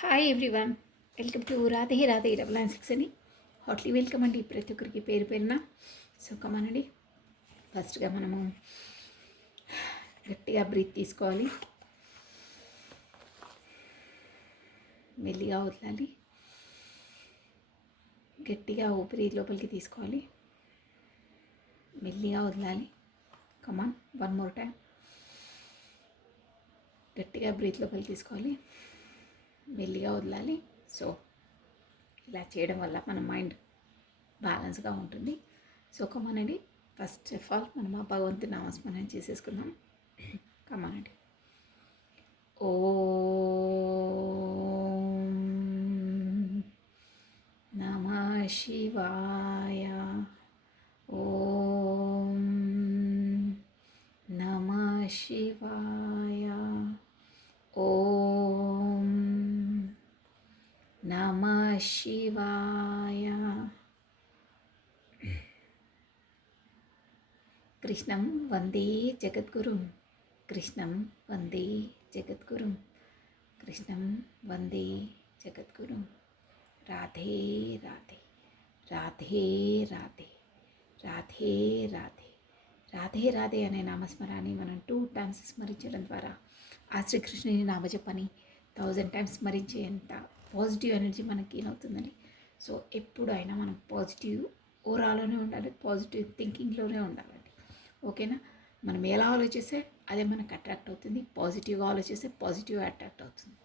Hi everyone, welcome to Radhe Radhe 996 అని hardly welcome అండి ప్రతి ఒక్కరికి పేరు పేరున. సో కమానండి, ఫస్ట్గా మనము గట్టిగా బ్రీత్ తీసుకోవాలి, మెల్లిగా వదలాలి. గట్టిగా ఊపిరి లోపలికి తీసుకోవాలి, మెల్లిగా వదలాలి. కమాన్, వన్ మోర్ టైం. గట్టిగా బ్రీత్ లోపలికి తీసుకోవాలి, మెల్లిగా వదలాలి. సో ఇలా చేయడం వల్ల మన మైండ్ బ్యాలెన్స్గా ఉంటుంది. సో కమానండి, ఫస్ట్ ఆఫ్ ఆల్ మనం ఆ భగవంతుని నామస్మరణ చేసేసుకుందాం. కమానండి. ఓం నమః శివాయ. ఓం నమః శివాయ. ఓం నమః శివాయ. కృష్ణం వందే జగద్గురుం, కృష్ణం వందే జగద్గురుం, కృష్ణం వందే జగద్గురుం. రాధే రాధే, రాధే రాధే, రాధే రాధే, రాధే రాధే అనే నామస్మరాన్ని మనం 2 times స్మరించడం ద్వారా ఆ శ్రీకృష్ణుని నామజపని 1000 times స్మరించేంత పాజిటివ్ ఎనర్జీ మనకి ఏమవుతుందండి. సో ఎప్పుడైనా మనం పాజిటివ్ ఓరాలోనే ఉండాలి, పాజిటివ్ థింకింగ్లోనే ఉండాలండి. ఓకేనా? మనం ఎలా ఆలోచిస్తే అదే మనకు అట్రాక్ట్ అవుతుంది. పాజిటివ్గా ఆలోచిస్తే పాజిటివ్ అట్రాక్ట్ అవుతుంది.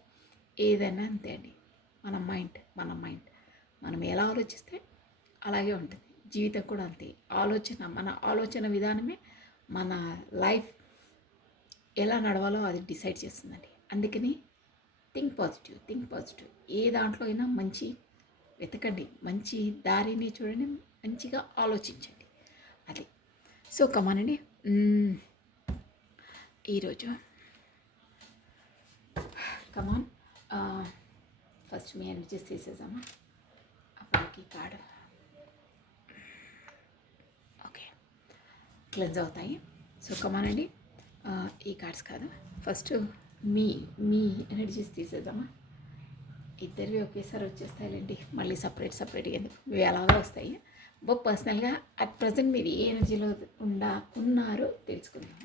ఏదైనా అంతే అండి. మన మైండ్ మనం ఎలా ఆలోచిస్తే అలాగే ఉంటుంది. జీవితం కూడా అంతే. మన ఆలోచన విధానమే మన లైఫ్ ఎలా నడవాలో అది డిసైడ్ చేస్తుందండి. అందుకని థింక్ పాజిటివ్. ఏ దాంట్లో అయినా మంచి వెతకండి, మంచి దారిని చూడండి, మంచిగా ఆలోచించండి. అది. సో కమానండి, ఈరోజు కమాన్, ఫస్ట్ మీ ఎనర్జీస్ తీసేద్దామా. అప్పటికి కార్డు ఓకే క్లెన్స్ అవుతాయి. సో కమానండి, ఈ కార్డ్స్ కాదు, ఫస్ట్ మీ ఎనర్జీస్ తీసేద్దామా. ఇద్దరివి ఒకేసారి వచ్చేస్తాయిలేండి, మళ్ళీ సపరేట్గా ఎందుకు, ఇవి అలాగే వస్తాయి. బట్ పర్సనల్గా అట్ ప్రజెంట్ మీరు ఏ ఎనర్జీలో ఉన్నారో తెలుసుకుందాం.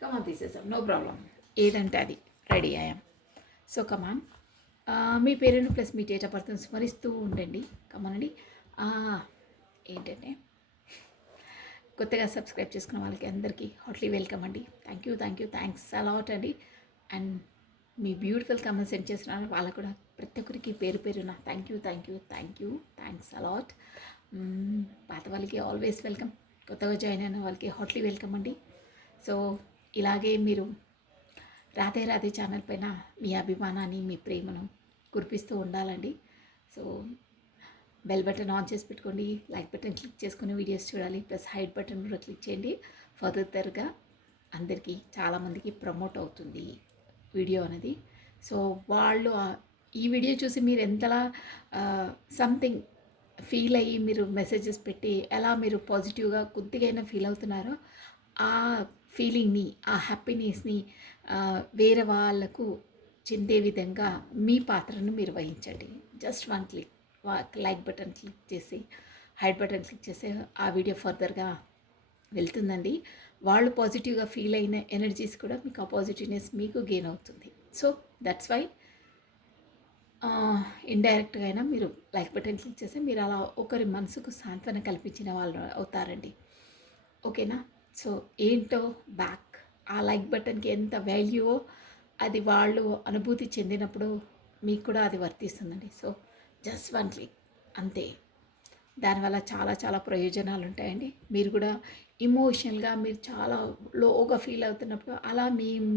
కమాన్ తీసేసాం, నో ప్రాబ్లం. ఏదంటే అది రెడీ అయ్యాం. సో కమాన్, మీ పేరును ప్లస్ మీ డేట్ ఆఫ్ బర్త్ స్మరిస్తూ ఉండండి. కమానండి. ఏంటంటే కొత్తగా సబ్స్క్రైబ్ చేసుకున్న వాళ్ళకి అందరికీ హాట్లీ వెల్కమ్ అండి. థ్యాంక్స్ అలాట్ అండి. And me beautiful comments send చేసిన వాళ్ళకు కూడా ప్రతి ఒక్కరికి పేరు పేరున థ్యాంక్స్ అలాట్. పాత వాళ్ళకి ఆల్వేస్ వెల్కమ్, కొత్తగా జాయిన్ అయిన వాళ్ళకి హాట్లీ వెల్కమ్ అండి. సో ఇలాగే మీరు రాధే రాధే ఛానల్ పైన మీ అభిమానాన్ని, మీ ప్రేమను కురిపిస్తూ ఉండాలండి. సో బెల్ బటన్ ఆన్ చేసి పెట్టుకోండి, లైక్ బటన్ క్లిక్ చేసుకుని వీడియోస్ చూడాలి, ప్లస్ హైడ్ బటన్ కూడా క్లిక్ చేయండి. ఫర్దర్గా అందరికీ చాలామందికి ప్రమోట్ అవుతుంది వీడియో అనేది. సో వాళ్ళు ఈ వీడియో చూసి మీరు ఎంతలా సంథింగ్ ఫీల్ అయ్యి మీరు మెసేజెస్ పెట్టి ఎలా మీరు పాజిటివ్గా కొద్దిగైనా ఫీల్ అవుతున్నారో ఆ ఫీలింగ్ని, ఆ హ్యాపీనెస్ని వేరే వాళ్ళకు చెందే విధంగా మీ పాత్రను మీరు వహించండి. Just 1 click, like button click చేసి హైడ్ బటన్ క్లిక్ చేస్తే ఆ వీడియో ఫర్దర్గా వెళ్తుందండి. వాళ్ళు పాజిటివ్గా ఫీల్ అయిన ఎనర్జీస్ కూడా మీకు ఆ పాజిటివ్నెస్ మీకు గెయిన్ అవుతుంది. సో దట్స్ వై ఇండైరెక్ట్గా అయినా మీరు లైక్ బటన్ క్లిక్ చేస్తే మీరు అలా ఒకరి మనసుకు సాంత్వన కల్పించిన వాళ్ళు అవుతారండి. ఓకేనా? సో ఏంటో బ్యాక్ ఆ లైక్ బటన్కి ఎంత వాల్యూవో అది వాళ్ళు అనుభూతి చెందినప్పుడు మీకు కూడా అది వర్తిస్తుందండి. సో జస్ట్ 1 క్లిక్ అంతే. దానివల్ల చాలా ప్రయోజనాలు ఉంటాయండి. మీరు కూడా ఇమోషనల్గా మీరు చాలా లోగా ఫీల్ అవుతున్నప్పుడు అలా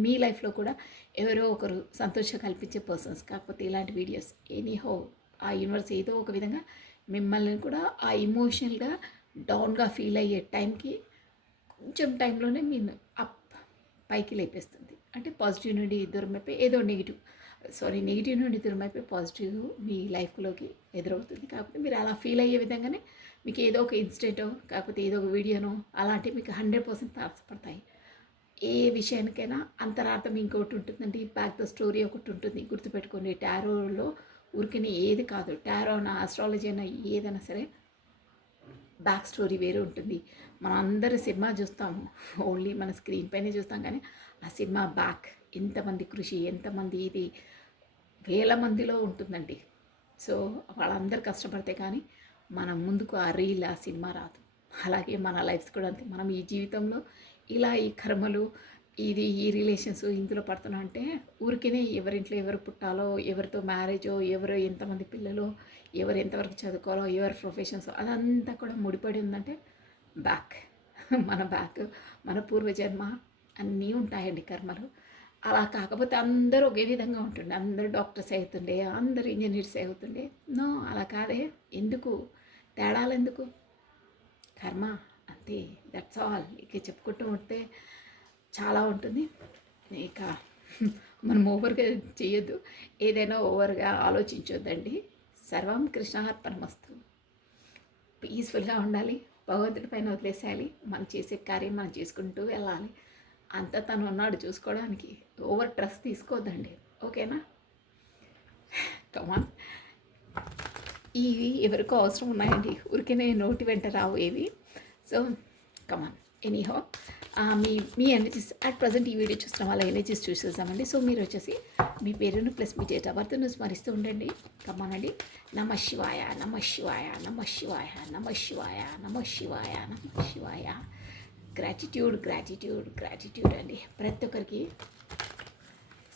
మీ లైఫ్లో కూడా ఎవరో ఒకరు సంతోషం కల్పించే పర్సన్స్, కాకపోతే ఇలాంటి వీడియోస్ ఎనీహో ఆ యూనివర్స్ ఏదో ఒక విధంగా మిమ్మల్ని కూడా ఆ ఇమోషనల్గా డౌన్గా ఫీల్ అయ్యే టైంకి కొంచెం టైంలోనే మీరు అప్ పైకి లేపేస్తుంది. అంటే పాజిటివ్ నుండి దూరం అయిపోయి ఏదో నెగిటివ్ నుండి దూరం అయిపోయి పాజిటివ్ మీ లైఫ్లోకి ఎదురవుతుంది. కాకపోతే మీరు అలా ఫీల్ అయ్యే విధంగానే మీకు ఏదో ఒక ఇన్సిడెంటో కాకపోతే ఏదో ఒక వీడియోనో అలాంటివి మీకు 100% తారసపడతాయి. ఏ విషయానికైనా అంతరార్థం ఇంకొకటి ఉంటుందండి. బ్యాక్ ద స్టోరీ ఒకటి ఉంటుంది. గుర్తుపెట్టుకోండి. టారోలో ఊరికనే ఏది కాదు. టారో అయినా ఆస్ట్రాలజీ అయినా ఏదైనా సరే బ్యాక్ స్టోరీ వేరే ఉంటుంది. మనం అందరూ సినిమా చూస్తాము, ఓన్లీ మన స్క్రీన్ పైనే చూస్తాం, కానీ ఆ సినిమా బ్యాక్ ఎంతమంది కృషి, ఎంతమంది ఇది వేల మందిలో ఉంటుందండి. సో వాళ్ళందరూ కష్టపడితే కానీ మనం ముందుకు ఆ రీల్ ఆ సినిమా రాదు. అలాగే మన లైఫ్స్ కూడా అంతే. మనం ఈ జీవితంలో ఇలా ఈ కర్మలు ఇది ఈ రిలేషన్స్ ఇందులో పడుతున్నాం అంటే ఊరికేనే ఎవరింట్లో ఎవరు పుట్టాలో, ఎవరితో మ్యారేజో, ఎవరు ఎంతమంది పిల్లలు, ఎవరు ఎంతవరకు చదువుకోవాలో, ఎవరి ప్రొఫెషన్స్ అదంతా కూడా ముడిపడి ఉందంటే బ్యాక్ మన బ్యాక్ మన పూర్వజన్మ అన్నీ ఉంటాయండి కర్మలు. అలా కాకపోతే అందరూ ఒకే విధంగా ఉంటుండే, అందరూ డాక్టర్స్ అవుతుండే, అందరూ ఇంజనీర్స్ అవుతుండే. నో, అలా కాదే. ఎందుకు తేడాలు ఎందుకు? కర్మ అంతే, దట్స్ ఆల్. ఇక చెప్పుకుంటూ ఉంటే చాలా ఉంటుంది. ఇక మనం ఓవర్గా చేయొద్దు, ఏదైనా ఓవర్గా ఆలోచించొద్దండి. సర్వం కృష్ణార్పణమస్తు. పీస్ఫుల్గా ఉండాలి, భగవంతుడి పైన వదిలేసేయాలి, మనం చేసే కార్యం మనం చేసుకుంటూ వెళ్ళాలి. అంతా తను ఉన్నాడు చూసుకోవడానికి. ఓవర్ స్ట్రెస్ తీసుకోవద్దండి, ఓకేనా? కమాన్. ఇవి ఎవరికో అవసరం ఉన్నాయండి, ఊరికేనే నోటి వెంట రావు ఏవి. So come on. Anyhow me me energies at present ఈ వీడియో చూస్తున్న వాళ్ళ ఎనర్జీస్ చూసేసామండి. సో మీరు వచ్చేసి మీ పేరును ప్లస్ మీ డేట్ ఆఫ్ బర్త్ను స్మరిస్తూ ఉండండి. కమానండి. నమ శివాయ, నమ శివాయ, నమ శివాయ, నమ శివాయ, నమ శివాయ, నమ శివాయ. గ్రాటిట్యూడ్ గ్రాటిట్యూడ్ గ్రాటిట్యూడ్ అండి ప్రతి ఒక్కరికి.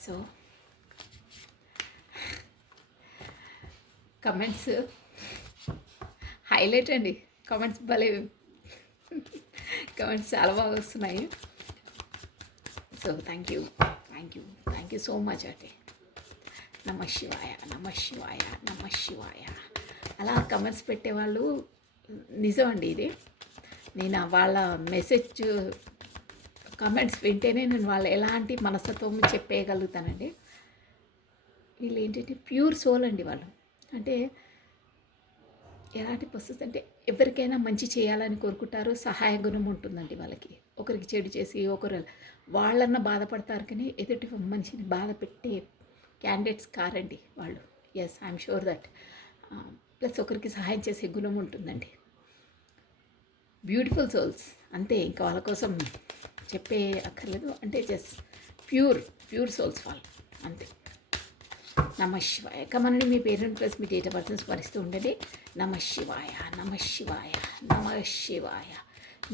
సో కమెంట్స్ హైలైట్ అండి. కమెంట్స్ భలే, కమెంట్స్ చాలా బాగా వస్తున్నాయి. So thank you thank you so much అండి. నమ శివాయ, నమ శివాయ, నమ శివాయ. అలా కమెంట్స్ పెట్టేవాళ్ళు నిజం అండి. ఇది నేను వాళ్ళ మెసేజ్ కమెంట్స్ వింటేనే నేను వాళ్ళు ఎలాంటి మనస్తత్వం చెప్పేయగలుగుతానండి. వీళ్ళు ఏంటంటే ప్యూర్ సోల్ అండి వాళ్ళు. అంటే ఎలాంటి పరిస్థితి అంటే ఎవరికైనా మంచి చేయాలని కోరుకుంటారు, సహాయ గుణం ఉంటుందండి వాళ్ళకి. ఒకరికి చెడు చేసి ఒకరు వాళ్ళన్న బాధపడతారు, కానీ ఎదుటి మనిషిని బాధ పెట్టే క్యాండిడేట్స్ కారండి వాళ్ళు. Yes, I'm sure that. Plus ఒకరికి సహాయం చేసే గుణం ఉంటుందండి. బ్యూటిఫుల్ సోల్స్ అంతే, ఇంకా వాళ్ళ కోసం చెప్పే అక్కర్లేదు. అంటే జస్ట్ ప్యూర్ సోల్స్ వాళ్ళు అంతే. నమ శివాయ. కమనండి, మీ పేరెంట్ ప్లస్ మీ డేట్ ఆఫ్ బర్త్ స్మరిస్తూ ఉండండి. నమ శివాయ, నమ శివాయ, నమ శివాయ,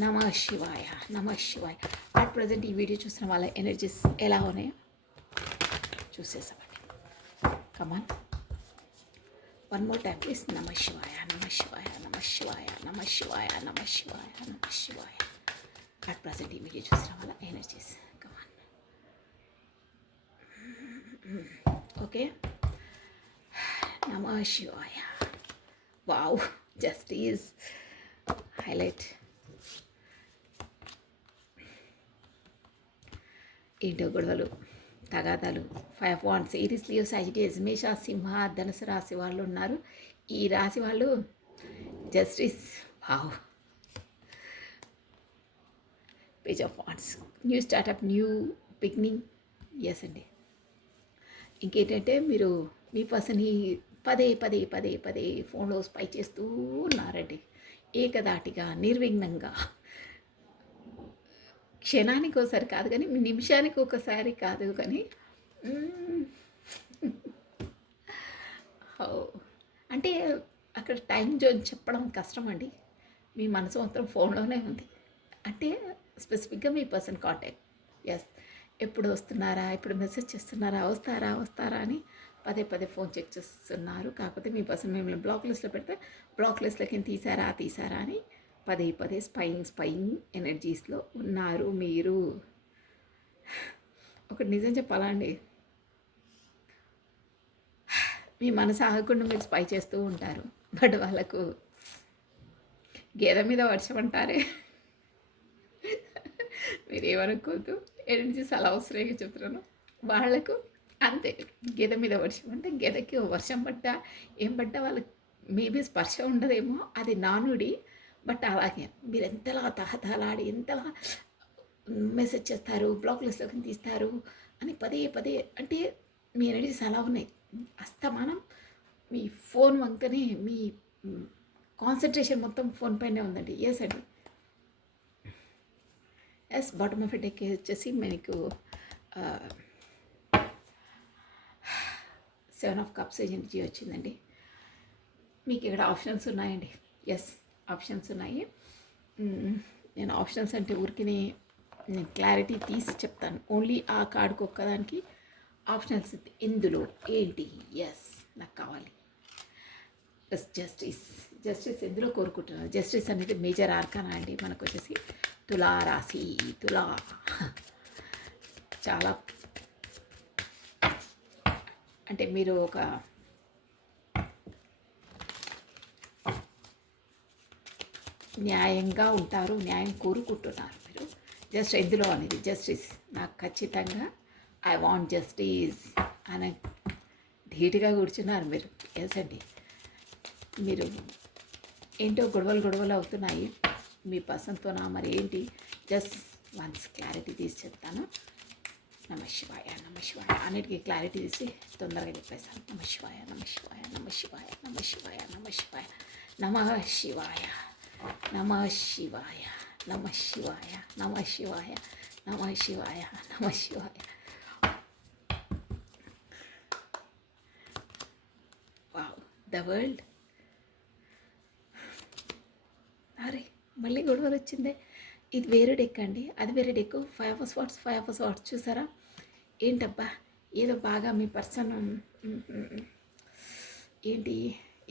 నమ శివాయ, నమ శివాయ. అట్ ప్రజెంట్ ఈ వీడియో చూసిన వాళ్ళ ఎనర్జీస్ ఎలా ఉన్నాయో చూసేసామండి. కమాన్, వన్ మోర్ టైం ప్లీజ్. నమ శివాయ, నమ శివాయ, నమ శివాయ, నమ శివాయ, నమ శివాయ, నమ శివాయ. అట్ ప్రజెంట్ ఈ వీడియో చూసిన వాళ్ళ ఎనర్జీస్. కమాన్. ఓకే. నమ శివాయ. Wow, just is highlight. ఏంటో గొడవలు, తగాదాలు. 5 of Wands, Aries, Leo, Sagittarius, మేష, సింహ, ధనుసు రాశి వాళ్ళు ఉన్నారు. ఈ రాశి వాళ్ళు justice. Wow. Page of wands, new startup, new beginning. Yes అండి. ఇంకేంటంటే మీరు మీ పర్సన్ని పదే పదే పదే పదే ఫోన్లో స్పై చేస్తూ ఉన్నారండి, ఏకదాటిగా, నిర్విఘ్నంగా. క్షణానికి ఒకసారి కాదు కానీ, నిమిషానికి ఒకసారి కాదు కానీ. అంటే అక్కడ టైం జోన్ చెప్పడం కష్టం అండి. మీ మనసు మాత్రం ఫోన్లోనే ఉంది. అంటే స్పెసిఫిక్గా మీ పర్సన్ కాంటాక్ట్. ఎస్, ఎప్పుడు వస్తున్నారా, ఎప్పుడు మెసేజ్ చేస్తున్నారా, వస్తారా అని పదే పదే ఫోన్ చెక్ చేస్తున్నారు. కాకపోతే మీ పర్సన్ మిమ్మల్ని బ్లాక్ లిస్ట్లో పెడితే బ్లాక్ లిస్ట్లోకి తీసారా అని పదే పదే స్పైయింగ్ ఎనర్జీస్లో ఉన్నారు మీరు. ఒకటి నిజం చెప్పాలండి, మీ మనసు ఆగకుండా మీరు స్పై చేస్తూ ఉంటారు. బట్ వాళ్ళకు గేదె మీద వర్షం అంటారే, మీరు ఏమనుకోవద్దు, ఎనర్జీస్ అలా వస్తున్నాయి చెప్తున్నాను. వాళ్లకు అంతే, గేదె మీద వర్షం అంటే గేదెకి వర్షం పడ్డా ఏం పడ్డా వాళ్ళకి మేబీ స్పర్శ ఉండదేమో, అది నానుడి. బట్ అలాగే మీరు ఎంతలా తహతలాడి, ఎంతలా మెసేజ్ చేస్తారు, బ్లాక్ లిస్ట్లోకి తీస్తారు అని పదే పదే. అంటే మీ ఎనర్జీస్ అలా ఉన్నాయి. అస్తమానం మీ ఫోన్ వంకనే మీ కాన్సన్ట్రేషన్ మొత్తం ఫోన్ పైనే ఉందండి. ఎస్ అండి. ఎస్, బాటమ్ ఆఫ్ డెక్ వచ్చేసి మీకు 7 of Cups ఎనర్జీ వచ్చిందండి. మీకు ఇక్కడ ఆప్షన్స్ ఉన్నాయండి. ఎస్, ఆప్షన్స్ ఉన్నాయి. నేను ఆప్షన్స్ అంటే ఊరికి నేను క్లారిటీ తీసి చెప్తాను. ఓన్లీ ఆ కార్డుకు ఒక్కదానికి ఆప్షన్స్ ఇందులో ఏంటి. ఎస్, నాకు కావాలి. Yes, justice. జస్టిస్ ఎందులో కోరుకుంటున్నారు? జస్టిస్ అనేది మేజర్ ఆర్కానా అండి. మనకు వచ్చేసి తులా రాశి. తులా చాలా అంటే మీరు ఒక న్యాయంగా ఉంటారు, న్యాయం కోరుకుంటున్నారు మీరు. జస్ట్ ఎందులో అనేది జస్టిస్. నాకు ఖచ్చితంగా ఐ వాంట్ జస్టిస్ అని ధీటుగా కూర్చున్నారు మీరు. ఎస్ అండి. మీరు ఏంటో గొడవలు అవుతున్నాయి మీ పర్సన్తోనా మరి ఏంటి? జస్ట్ వన్స్ క్లారిటీ తీసి చెప్తాను. నమ శివాయ, నమ శివాయ అన్నిటికీ క్లారిటీ తీసి తొందరగా చెప్పేస్తాను. నమ శివాయ, నమ శివాయ, నమ శివాయ, నమ శివాయ, నమ శివాయ, నమ శివాయ, నమ శివాయ, నమ శివాయ, నమ శివాయ, నమ శివాయ, నమ శివాయ. Wow, the world. అరే, మళ్ళీ గొడవలు వచ్చిందే. ఇది వేరే డెక్ అండి, అది వేరే deck. 5 of Swords, 5 of Swords చూసారా? ఏంటబ్బా, ఏదో బాగా మీ పర్సన్ ఏంటి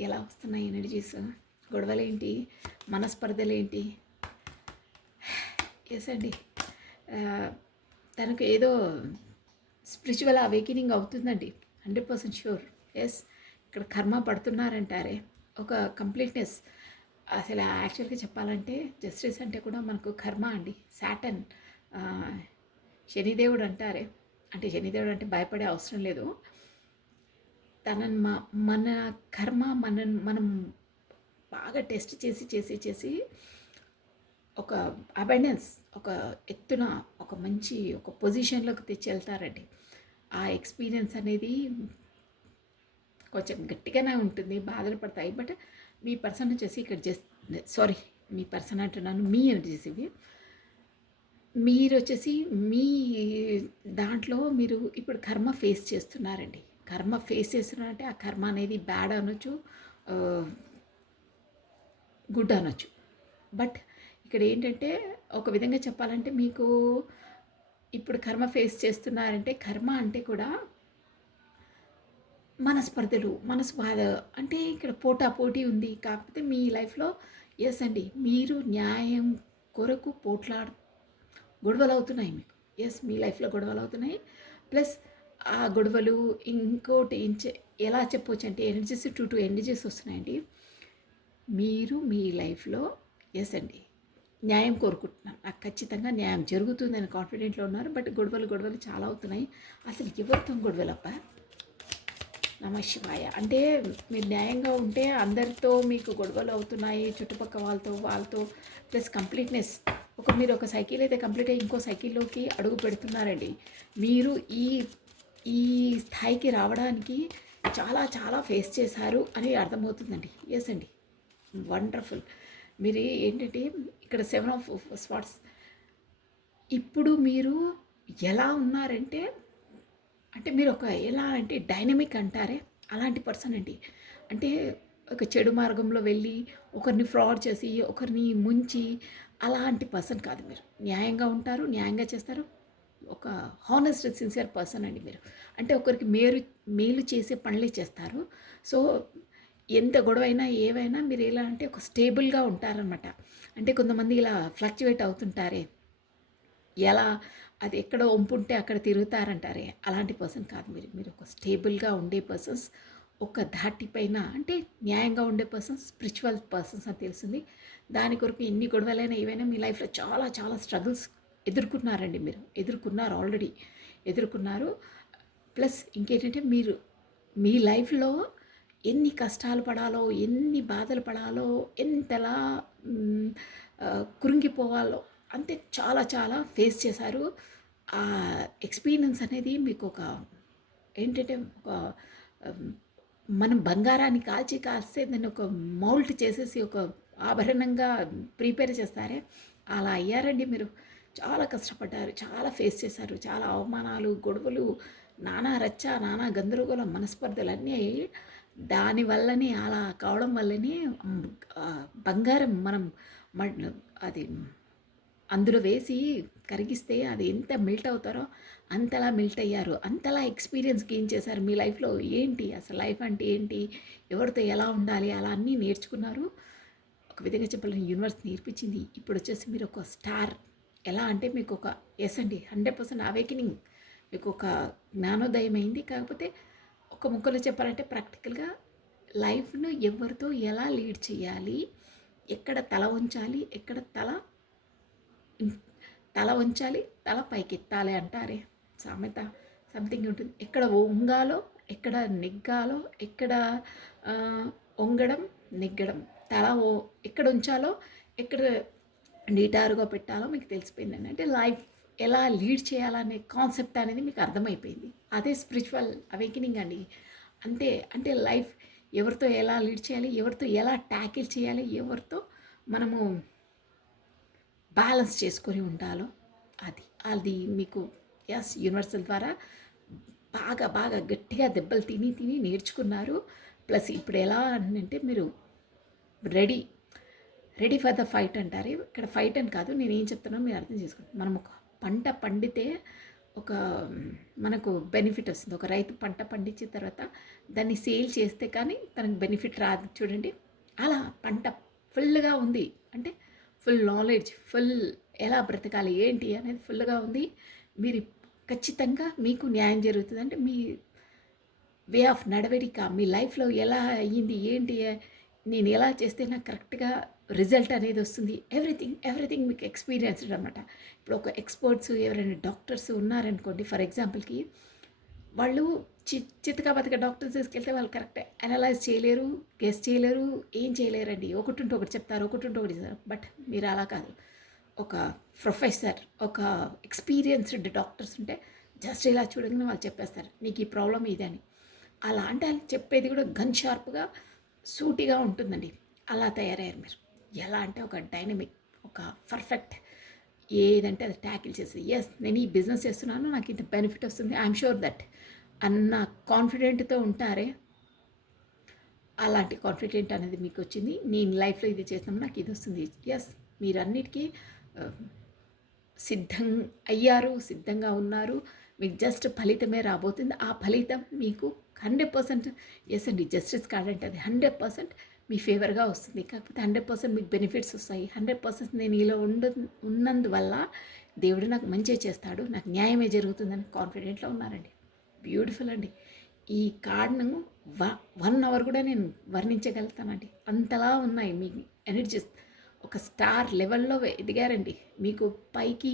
ఎలా వస్తున్నాయి ఎనర్జీస్? గొడవలేంటి, మనస్పర్ధలేంటి? ఎస్ అండి. తనకు ఏదో స్పిరిచువల్ అవేకినింగ్ అవుతుందండి, 100% ష్యూర్. ఎస్, ఇక్కడ కర్మ పడుతున్నారంటారే, ఒక కంప్లీట్నెస్. అసలు యాక్చువల్గా చెప్పాలంటే జస్టిస్ అంటే కూడా మనకు కర్మ అండి. సాటర్న్, శనిదేవుడు అంటారే. అంటే శనిదేవుడు అంటే భయపడే అవసరం లేదు. తనని మన కర్మ మనం బాగా టెస్ట్ చేసి చేసి చేసి ఒక అబెండెన్స్, ఒక ఎత్తున, ఒక మంచి ఒక పొజిషన్లోకి తెచ్చి వెళ్తారండి. ఆ ఎక్స్పీరియన్స్ అనేది కొంచెం గట్టిగానే ఉంటుంది, బాధలు పడతాయి. బట్ మీ పర్సన్ వచ్చేసి ఇక్కడ సారీ, మీ పర్సన్ అంటున్నాను, మీ ఎనర్జీస్ ఇవి. మీరు వచ్చేసి మీ దాంట్లో మీరు ఇప్పుడు కర్మ ఫేస్ చేస్తున్నారండి. కర్మ ఫేస్ చేస్తున్నారంటే ఆ కర్మ అనేది బ్యాడ్ అనొచ్చు, గుడ్ అనొచ్చు. బట్ ఇక్కడ ఏంటంటే ఒక విధంగా చెప్పాలంటే మీకు ఇప్పుడు కర్మ ఫేస్ చేస్తున్నారంటే, కర్మ అంటే కూడా మనస్పర్ధలు, మనసు బాధ, అంటే ఇక్కడ పోటీ ఉంది. కాకపోతే మీ లైఫ్లో ఎస్ అండి, మీరు న్యాయం కొరకు గొడవలు అవుతున్నాయి మీకు. ఎస్, మీ లైఫ్లో గొడవలు అవుతున్నాయి. ప్లస్ ఆ గొడవలు ఇంకోటి ఎలా చెప్పవచ్చు అంటే ఎనర్జీస్ టూ ఎనర్జీస్ వస్తున్నాయండి. మీరు మీ లైఫ్లో ఎస్ అండి న్యాయం కోరుకుంటున్నాను, నాకు ఖచ్చితంగా న్యాయం జరుగుతుందని కాన్ఫిడెంట్లో ఉన్నారు. బట్ గొడవలు చాలా అవుతున్నాయి. అసలు ఎవరితో గొడవలప్ప? నమ శివాయ. అంటే మీరు న్యాయంగా ఉంటే అందరితో మీకు గొడవలు అవుతున్నాయి, చుట్టుపక్కల వాళ్ళతో ప్లస్ కంప్లీట్నెస్. మీరు ఒక సైకిల్ అయితే కంప్లీట్ అయ్యి ఇంకో సైకిల్లోకి అడుగు పెడుతున్నారండి. మీరు ఈ స్థాయికి రావడానికి చాలా చాలా ఫేస్ చేశారు అని అర్థమవుతుందండి. ఎస్ అండి, వండర్ఫుల్. మీరు ఏంటంటే ఇక్కడ 7 of Swords. ఇప్పుడు మీరు ఎలా ఉన్నారంటే, అంటే మీరు ఎలా అంటే డైనమిక్ అంటారే అలాంటి పర్సన్ అండి. అంటే ఒక చెడు మార్గంలో వెళ్ళి ఒకరిని ఫ్రాడ్ చేసి ఒకరిని ముంచి అలాంటి పర్సన్ కాదు మీరు. న్యాయంగా ఉంటారు, న్యాయంగా చేస్తారు. ఒక హానెస్ట్ సిన్సియర్ పర్సన్ అండి మీరు. అంటే ఒకరికి మేలు చేసే పనులే చేస్తారు. సో ఎంత గొడవైనా ఏవైనా మీరు ఎలా అంటే ఒక స్టేబుల్గా ఉంటారనమాట. అంటే కొంతమంది ఇలా ఫ్లక్చువేట్ అవుతుంటారే, ఎలా అది ఎక్కడ వంపుంటే అక్కడ తిరుగుతారంటారే, అలాంటి పర్సన్ కాదు మీరు ఒక స్టేబుల్గా ఉండే పర్సన్స్. ఒక ధాటిపైన అంటే న్యాయంగా ఉండే పర్సన్స్, స్పిరిచువల్ పర్సన్స్ అని తెలిసింది. దాని కొరకు ఎన్ని గొడవలైనా ఏవైనా మీ లైఫ్లో చాలా చాలా స్ట్రగుల్స్ ఎదుర్కొన్నారండి. మీరు ఆల్రెడీ ఎదుర్కొన్నారు. ప్లస్ ఇంకేంటంటే మీరు మీ లైఫ్లో ఎన్ని కష్టాలు పడాలో, ఎన్ని బాధలు పడాలో, ఎంతలా కృంగిపోవాలో అంతే చాలా చాలా ఫేస్ చేశారు. ఆ ఎక్స్పీరియన్స్ అనేది మీకు ఒక ఏంటంటే ఒక ఆహ్, మనం బంగారాన్ని కాల్చి కాస్తే దాన్ని ఒక మౌల్ట్ చేసేసి ఒక ఆభరణంగా ప్రిపేర్ చేస్తారే, అలా అయ్యారండి మీరు. చాలా కష్టపడ్డారు, చాలా ఫేస్ చేశారు, చాలా అవమానాలు, గొడవలు, నానా రచ్చ, నానా గందరగోళం, మనస్పర్ధలన్నీ అయ్యి దానివల్లనే అలా కావడం వల్లనే బంగారం మనం అది అందులో వేసి కరిగిస్తే అది ఎంత మెల్ట్ అవుతారో అంతలా మెల్ట్ అయ్యారు. అంతలా ఎక్స్పీరియన్స్ గెయిన్ చేశారు మీ లైఫ్‌లో. ఏంటి అసలు లైఫ్ అంటే ఏంటి? ఎవరితో ఎలా ఉండాలి? అలా అన్నీ నేర్చుకున్నారు. ఒక విధంగా చెప్పాలంటే యూనివర్స్ నేర్పించింది. ఇప్పుడొచ్చేసి మీరు ఒక స్టార్. ఎలా అంటే మీకు ఒక యెస్ అండి. 100% అవేకెనింగ్. మీకు ఒక జ్ఞానోదయం అయింది. కాకపోతే ఒక ముక్కలో చెప్పాలంటే ప్రాక్టికల్‌గా లైఫ్‌ను ఎవరితో ఎలా లీడ్ చేయాలి? ఎక్కడ తల ఉంచాలి? ఎక్కడ తల వంచాలి, తల పైకెత్తాలి అంటారే సామెత. సంథింగ్ ఉంటుంది. ఎక్కడ వంగాలో, ఎక్కడ నెగ్గాలో, ఎక్కడ వంగడం, నెగ్గడం, తల ఎక్కడ ఉంచాలో, ఎక్కడ నీటారుగా పెట్టాలో మీకు తెలిసిపోయిందండి. అంటే లైఫ్ ఎలా లీడ్ చేయాలనే కాన్సెప్ట్ అనేది మీకు అర్థమైపోయింది. అదే స్పిరిచువల్ అవేకెనింగ్ అండి. అంతే. అంటే లైఫ్ ఎవరితో ఎలా లీడ్ చేయాలి, ఎవరితో ఎలా ట్యాకిల్ చేయాలి, ఎవరితో మనము బ్యాలెన్స్ చేసుకొని ఉండాలో అది అది మీకు ఎస్ యూనివర్సల్ ద్వారా బాగా బాగా గట్టిగా దెబ్బలు తిని తిని నేర్చుకున్నారు. ప్లస్ ఇప్పుడు ఎలా అంటే మీరు ready ready for the fight అంటారు. ఇక్కడ ఫైట్ అని కాదు, నేను ఏం చెప్తున్నానో మీరు అర్థం చేసుకోండి. మనం ఒక పంట పండితే ఒక మనకు బెనిఫిట్ వస్తుంది. ఒక రైతు పంట పండించిన తర్వాత దాన్ని సేల్ చేస్తే కానీ తనకు బెనిఫిట్ రాదు చూడండి. అలా పంట ఫుల్గా ఉంది అంటే ఫుల్ నాలెడ్జ్, ఫుల్ ఎలా బ్రతకాలి ఏంటి అనేది ఫుల్గా ఉంది. మీరు ఖచ్చితంగా మీకు న్యాయం జరుగుతుంది. అంటే మీ వే ఆఫ్ నడవడిక మీ లైఫ్లో ఎలా అయ్యింది ఏంటి, నేను ఎలా చేస్తే నాకు కరెక్ట్గా రిజల్ట్ అనేది వస్తుంది, ఎవ్రీథింగ్ మీకు ఎక్స్పీరియన్స్డ్ అనమాట. ఇప్పుడు ఒక ఎక్స్పర్ట్స్ ఎవరైనా డాక్టర్స్ ఉన్నారనుకోండి ఫర్ ఎగ్జాంపుల్కి, వాళ్ళు చిత్తగా బతిక డాక్టర్స్ తీసుకెళ్తే వాళ్ళు కరెక్ట్ అనలైజ్ చేయలేరు, గెస్ చేయలేరు, ఏం చేయలేరండి. ఒకటి ఉంటే ఒకటి చెప్తారు, ఒకటి ఉంటే ఒకటి చెప్తారు. బట్ మీరు అలా కాదు. ఒక ప్రొఫెసర్, ఒక ఎక్స్పీరియన్స్డ్ డాక్టర్స్ ఉంటే జస్ట్ ఇలా చూడగానే వాళ్ళు చెప్పేస్తారు నీకు ఈ ప్రాబ్లం ఇది అని. అలా అంటే వాళ్ళు చెప్పేది కూడా గన్ షార్ప్గా సూటిగా ఉంటుందండి. అలా తయారయ్యారు మీరు. ఎలా అంటే ఒక డైనమిక్, ఒక పర్ఫెక్ట్, ఏదంటే అది ట్యాకిల్ చేసి ఎస్ నేను ఈ బిజినెస్ చేస్తున్నాను, నాకు ఇంత బెనిఫిట్ వస్తుంది, ఐఎమ్ షూర్ దట్ అన్న కాన్ఫిడెంట్తో ఉంటారే, అలాంటి కాన్ఫిడెంట్ అనేది మీకు వచ్చింది. నేను లైఫ్లో ఇది చేసినాము నాకు ఇది వస్తుంది. ఎస్ మీరు అన్నిటికీ సిద్ధం అయ్యారు, సిద్ధంగా ఉన్నారు. మీకు జస్ట్ ఫలితమే రాబోతుంది. ఆ ఫలితం మీకు 100% ఎస్ అండి, జస్టిస్ కాదంటే అది 100% మీ ఫేవర్గా వస్తుంది. కాకపోతే 100% మీకు బెనిఫిట్స్ వస్తాయి. 100% నేను ఇలా ఉన్నందువల్ల దేవుడు నాకు మంచి చేస్తాడు, నాకు న్యాయమే జరుగుతుందని కాన్ఫిడెంట్లో ఉన్నారండి. బ్యూటిఫుల్ అండి. ఈ కార్డ్ను 1 అవర్ కూడా నేను వర్ణించగలుగుతానండి. అంతలా ఉన్నాయి మీ ఎనర్జీస్. ఒక స్టార్ లెవెల్లో ఎదిగారండి. మీకు పైకి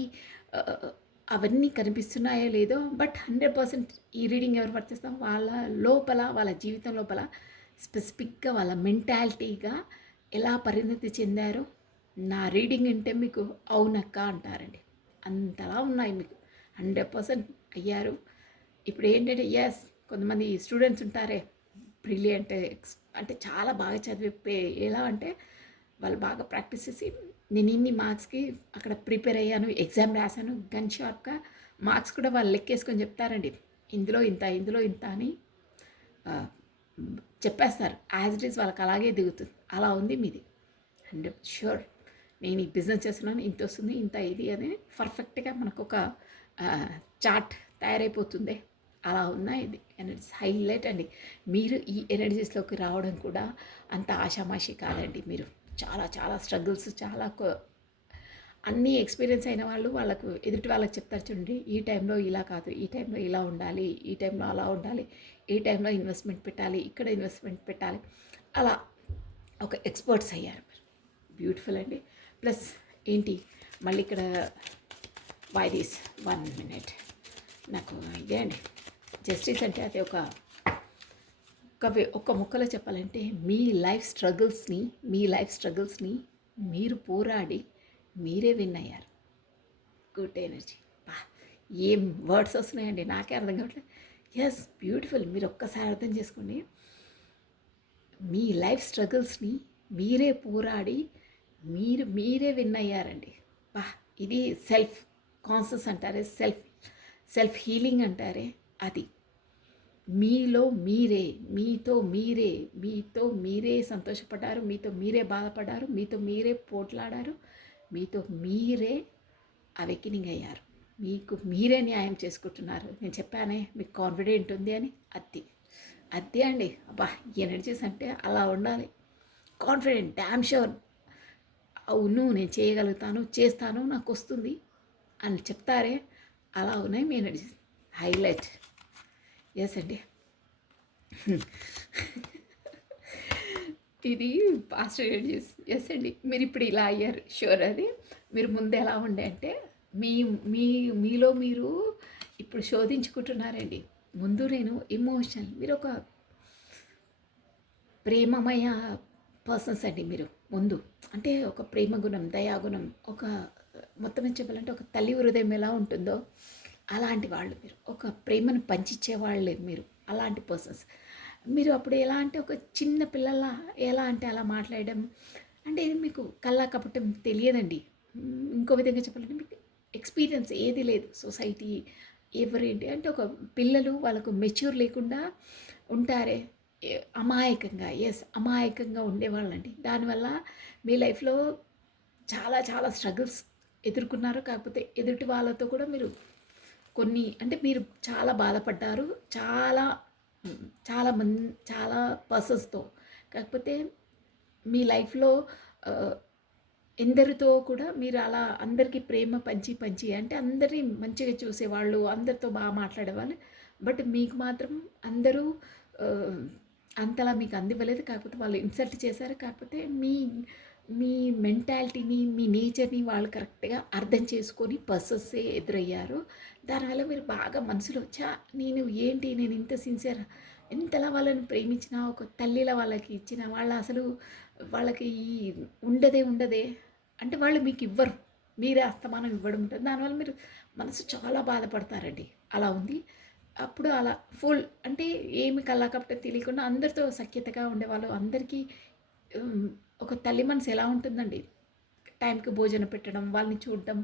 అవన్నీ కనిపిస్తున్నాయో లేదో, బట్ 100% ఈ రీడింగ్ ఎవరు వర్తిస్తాం వాళ్ళ లోపల, వాళ్ళ జీవితం లోపల స్పెసిఫిక్గా వాళ్ళ మెంటాలిటీగా ఎలా పరిణతి చెందారో నా రీడింగ్ వింటే మీకు అవునక్క అంటారండి. అంతలా ఉన్నాయి మీకు. 100% అయ్యారు. ఇప్పుడు ఏంటంటే ఎస్ కొంతమంది స్టూడెంట్స్ ఉంటారే బ్రిలియంట్, అంటే చాలా బాగా చదివే, ఎలా అంటే వాళ్ళు బాగా ప్రాక్టీస్ చేసి నేను ఇన్ని మార్క్స్కి అక్కడ ప్రిపేర్ అయ్యాను, ఎగ్జామ్ రాశాను, గన్ షార్ప్గా మార్క్స్ కూడా వాళ్ళు లెక్కేసుకొని చెప్తారండి. ఇందులో ఇంత, ఇందులో ఇంత అని చెప్పేస్తారు. యాజ్ ఇట్ ఈస్ వాళ్ళకి అలాగే దిగుతుంది. అలా ఉంది మీది. అండ్ ష్యూర్ నేను ఈ బిజినెస్ చేస్తున్నాను, ఇంత వస్తుంది, ఇంత ఇది అని పర్ఫెక్ట్గా మనకు ఒక చార్ట్ తయారైపోతుంది. అలా ఉన్నాయి ఇది ఎనర్జీస్ హైలైట్ అండి. మీరు ఈ ఎనర్జీస్లోకి రావడం కూడా అంత ఆషామాషి కాదండి. మీరు చాలా చాలా స్ట్రగుల్స్, చాలా అన్నీ ఎక్స్పీరియన్స్ అయిన వాళ్ళు వాళ్ళకు ఎదుటి వాళ్ళకి చెప్తారు చూడండి, ఈ టైంలో ఇలా కాదు, ఈ టైంలో ఇలా ఉండాలి, ఈ టైంలో అలా ఉండాలి, ఈ టైంలో ఇన్వెస్ట్మెంట్ పెట్టాలి, ఇక్కడ ఇన్వెస్ట్మెంట్ పెట్టాలి, అలా ఒక ఎక్స్పర్ట్స్ అయ్యారు. బ్యూటిఫుల్ అండి. ప్లస్ ఏంటి మళ్ళీ ఇక్కడ వై దిస్ 1 minute నాకు ఇదే అండి. జస్టిస్ అంటే అది ఒక ముక్కలో చెప్పాలంటే మీ లైఫ్ స్ట్రగుల్స్ని మీరు పోరాడి మీరే విన్ అయ్యారు. Good energy. బా, ఏం వర్డ్స్ వస్తున్నాయండి, నాకే అర్థం కావట్లేదు. Yes, beautiful. మీరు ఒక్కసారి అర్థం చేసుకోండి, మీ లైఫ్ స్ట్రగుల్స్ని మీరే పోరాడి మీరే విన్ అయ్యారండి. బా, ఇది సెల్ఫ్ కాన్షియస్ అంటారే, సెల్ఫ్ హీలింగ్ అంటారే, అది మీలో మీరే, మీతో మీరే సంతోషపడ్డారు, మీతో మీరే బాధపడ్డారు, మీతో మీరే పోట్లాడారు, మీతో మీరే అవేకినింగ్ అయ్యారు, మీకు మీరే న్యాయం చేసుకుంటున్నారు. నేను చెప్పానే మీకు కాన్ఫిడెంట్ ఉంది అని, అదే అండి. అబ్బా, ఎనర్జీస్ అంటే అలా ఉండాలి. కాన్ఫిడెంట్, డ్యామ్ షూర్, అవును నేను చేయగలుగుతాను, చేస్తాను, నాకు వస్తుంది అని చెప్తారే, అలా ఉన్నాయి మీ ఎనర్జీస్. హైలైట్. ఎస్ అండి. ఇది పాజిటివ్ ఎనర్జీస్. ఎస్ అండి, మీరు ఇప్పుడు ఇలా అయ్యారు, షూర్. అది మీరు ముందు ఎలా ఉండే అంటే మీ మీ మీలో మీరు ఇప్పుడు శోధించుకుంటున్నారండి. ముందు నేను ఎమోషనల్, మీరు ఒక ప్రేమమయ పర్సన్స్ అండి. మీరు ముందు అంటే ఒక ప్రేమ గుణం, దయాగుణం, ఒక మొత్తం ఏం చెప్పాలంటే ఒక తల్లి హృదయం ఎలా ఉంటుందో అలాంటి వాళ్ళు. మీరు ఒక ప్రేమను పంచిచ్చే వాళ్ళే మీరు, అలాంటి పర్సన్స్. మీరు అప్పుడు ఎలా అంటే ఒక చిన్న పిల్లల ఎలా అంటే అలా మాట్లాడడం అంటే ఇది మీకు కల్లా కపటం తెలియదండి. ఇంకో విధంగా చెప్పాలంటే మీకు ఎక్స్పీరియన్స్ ఏది లేదు. సొసైటీ ఎవరేంటి అంటే ఒక పిల్లలు వాళ్ళకు మెచ్యూర్ లేకుండా ఉంటారే, అమాయకంగా, ఎస్, అమాయకంగా ఉండేవాళ్ళండి. దానివల్ల మీ లైఫ్లో చాలా చాలా స్ట్రగుల్స్ ఎదుర్కొన్నారు. కాకపోతే ఎదుటి వాళ్ళతో కూడా మీరు కొన్ని అంటే మీరు చాలా బాధపడ్డారు, చాలా చాలా చాలా పర్సన్స్తో. కాకపోతే మీ లైఫ్లో ఎందరితో కూడా మీరు అలా అందరికీ ప్రేమ పంచి అంటే అందరినీ మంచిగా చూసేవాళ్ళు, అందరితో బాగా మాట్లాడేవాళ్ళు. బట్ మీకు మాత్రం అందరూ అంతలా మీకు అందివ్వలేదు. కాకపోతే వాళ్ళు ఇన్సల్ట్ చేశారు. కాకపోతే మీ మీ మెంటాలిటీని, మీ నేచర్ని వాళ్ళు కరెక్ట్గా అర్థం చేసుకొని పర్సన్సే ఎదురయ్యారు. దానివల్ల మీరు బాగా మనసులో నేను ఇంత సిన్సియర్, ఎంతలా వాళ్ళని ప్రేమించిన, ఒక తల్లిలా వాళ్ళకి ఇచ్చిన వాళ్ళ అసలు వాళ్ళకి ఉండదే అంటే వాళ్ళు మీకు ఇవ్వరు, మీరే అస్తమానం ఇవ్వడం ఉంటుంది. దానివల్ల మీరు మనసు చాలా బాధపడతారండి. అలా ఉంది. అప్పుడు అలా ఫుల్ అంటే ఏమి కల్లాకపట తెలియకుండా అందరితో సఖ్యతగా ఉండేవాళ్ళు. అందరికీ ఒక తల్లి మనసు ఎలా ఉంటుందండి, టైంకి భోజనం పెట్టడం, వాళ్ళని చూడడం,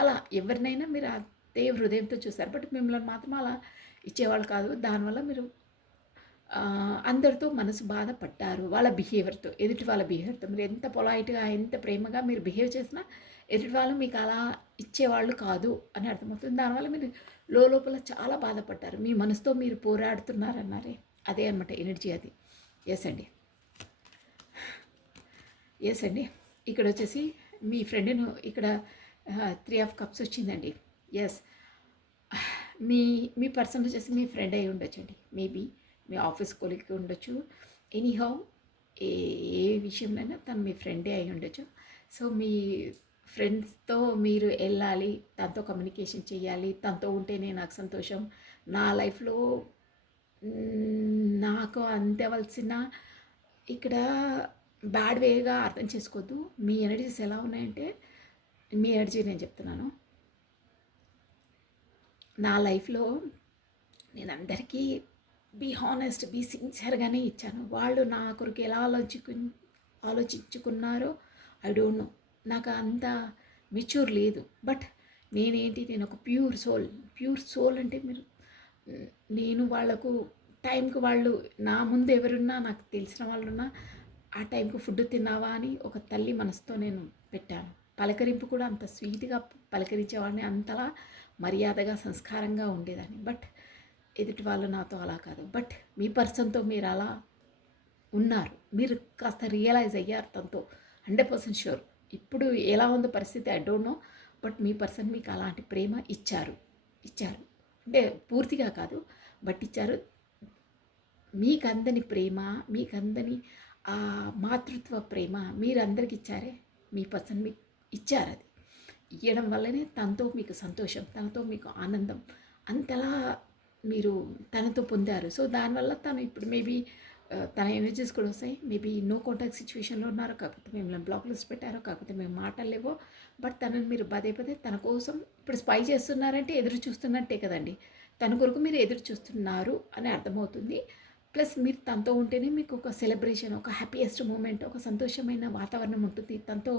అలా ఎవరినైనా మీరు అదే హృదయంతో చూస్తారు. బట్ మిమ్మల్ని మాత్రం అలా ఇచ్చేవాళ్ళు కాదు. దానివల్ల మీరు అందరితో మనసు బాధపడ్డారు. వాళ్ళ బిహేవియర్తో, ఎదుటి వాళ్ళ బిహేవియర్తో మీరు ఎంత పొలైట్గా, ఎంత ప్రేమగా మీరు బిహేవ్ చేసినా ఎదుటి వాళ్ళు మీకు అలా ఇచ్చేవాళ్ళు కాదు అని అర్థమవుతుంది. దానివల్ల మీరు లోపల చాలా బాధపడ్డారు. మీ మనసుతో మీరు పోరాడుతున్నారన్నారే, అదే అనమాట ఎనర్జీ అది. ఎస్ అండి. ఎస్ అండి. ఇక్కడ వచ్చేసి మీ ఫ్రెండ్ను ఇక్కడ 3 ఆఫ్ కప్స్ వచ్చిందండి. ఎస్, మీ మీ పర్సన్ వచ్చేసి మీ ఫ్రెండ్ అయి ఉండొచ్చండి. మేబీ మీ ఆఫీస్ కొలీగ్ ఉండొచ్చు. ఎనీహౌ ఏ ఏ విషయంలోనైనా తను మీ ఫ్రెండే అయి ఉండొచ్చు. సో మీ ఫ్రెండ్స్తో మీరు వెళ్ళాలి, తనతో కమ్యూనికేషన్ చేయాలి, తనతో ఉంటేనే నాకు సంతోషం, నా లైఫ్లో నాకు అందవలసిన, ఇక్కడ బ్యాడ్ వేగా అర్థం చేసుకోవద్దు. మీ ఎనర్జీస్ ఎలా ఉన్నాయంటే, మీ ఎనర్జీ నేను చెప్తున్నాను. నా లైఫ్లో నేను అందరికీ బీ హానెస్ట్, బీ సిన్సియర్గానే ఇచ్చాను. వాళ్ళు నా కొరకు ఎలా ఆలోచించుకున్నారో ఐ డోంట్ నో. నాకు అంత మెచ్యూర్ లేదు. బట్ నేను ఒక ప్యూర్ సోల్ అంటే మీరు, నేను వాళ్ళకు టైంకి, వాళ్ళు నా ముందు ఎవరున్నా, నాకు తెలిసిన వాళ్ళున్నా, ఆ టైంకి ఫుడ్ తిన్నావా అని ఒక తల్లి మనసుతో నేను పెట్టాను. పలకరింపు కూడా అంత స్వీట్గా పలకరించేవాడిని, అంతలా మర్యాదగా సంస్కారంగా ఉండేదాన్ని. బట్ ఎదుటి వాళ్ళు నాతో అలా కాదు. బట్ మీ పర్సన్తో మీరు అలా ఉన్నారు, మీరు కాస్త రియలైజ్ అయ్యారు తనతో, 100% షూర్. ఇప్పుడు ఎలా ఉందో పరిస్థితి I don't know. But me person మీకు అలాంటి ప్రేమ ఇచ్చారు అంటే పూర్తిగా కాదు, బట్ ఇచ్చారు. మీకు అందని ప్రేమ, మీకు అందని ఆ మాతృత్వ ప్రేమ మీరు అందరికి ఇచ్చారే, మీ పర్సన్ మీకు ఇచ్చారు. అది ఇవ్వడం వల్లనే తనతో మీకు సంతోషం, తనతో మీకు ఆనందం అంతలా మీరు తనతో పొందారు. సో దానివల్ల తను ఇప్పుడు మేబీ తన ఎనర్జీస్ కూడా వస్తాయి. మేబీ నో కాంటాక్ట్ సిచ్యువేషన్లో ఉన్నారో, కాకపోతే మిమ్మల్ని బ్లాక్ లిస్ట్ పెట్టారో, కాకపోతే మేము మాటలేవో, బట్ తనని మీరు పదే పదే తన కోసం ఇప్పుడు స్పై చేస్తున్నారంటే ఎదురు చూస్తున్నట్టే కదండి. తన కొరకు మీరు ఎదురు చూస్తున్నారు అని అర్థమవుతుంది. ప్లస్ మీరు తనతో ఉంటేనే మీకు ఒక సెలబ్రేషన్, ఒక హ్యాపీయెస్ట్ మూమెంట్, ఒక సంతోషమైన వాతావరణం ఉంటుంది. తనతో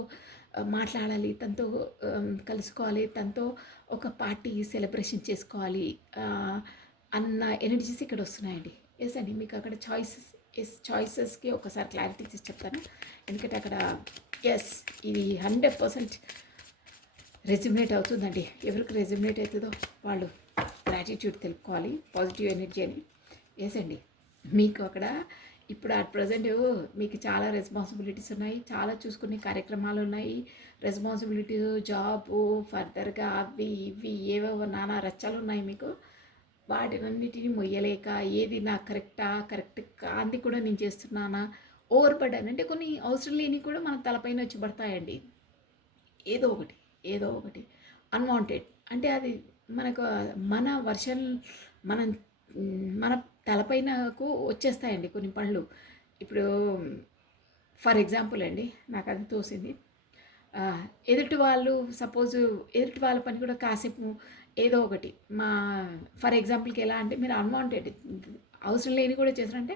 మాట్లాడాలి, తనతో కలుసుకోవాలి, తనతో ఒక పార్టీ సెలబ్రేషన్ చేసుకోవాలి అన్న ఎనర్జీస్ ఇక్కడ వస్తున్నాయండి. ఎస్ అండి, మీకు అక్కడ చాయిసెస్కి ఒకసారి క్లారిటీ ఇచ్చి చెప్తాను. ఎందుకంటే అక్కడ ఎస్ ఇది 100% రెజ్యుమినేట్ అవుతుందండి. ఎవరికి రెజ్యుమినేట్ అవుతుందో వాళ్ళు గ్రాటిట్యూడ్ తెలుపుకోవాలి, పాజిటివ్ ఎనర్జీ అని. ఎస్ అండి, మీకు అక్కడ ఇప్పుడు అట్ ప్రజెంట్ మీకు చాలా రెస్పాన్సిబిలిటీస్ ఉన్నాయి, చాలా చూసుకునే కార్యక్రమాలు ఉన్నాయి. రెస్పాన్సిబిలిటీస్, జాబు, ఫర్దర్గా అవి ఇవి ఏవేవో నానా రచ్చాలు ఉన్నాయి మీకు. వాటినన్నిటిని మొయ్యలేక ఏది నాకు కరెక్ట్ కాంతి కూడా నేను చేస్తున్నానా, ఓవర్ బర్డన్ అంటే కొన్ని అవసరం లేని కూడా మన తలపైన వచ్చి పడతాయండి. ఏదో ఒకటి అన్వాంటెడ్ అంటే అది మనకు మన వర్షన్ మనం మన తలపైనకు వచ్చేస్తాయండి కొన్ని పనులు. ఇప్పుడు ఫర్ ఎగ్జాంపుల్ అండి, నాకు అది తోసింది. ఎదుటి వాళ్ళ పని కూడా కాసేపు ఏదో ఒకటి ఫర్ ఎగ్జాంపుల్కి ఎలా అంటే మీరు అన్వాంటెడ్ అవసరం లేని కూడా చేస్తారంటే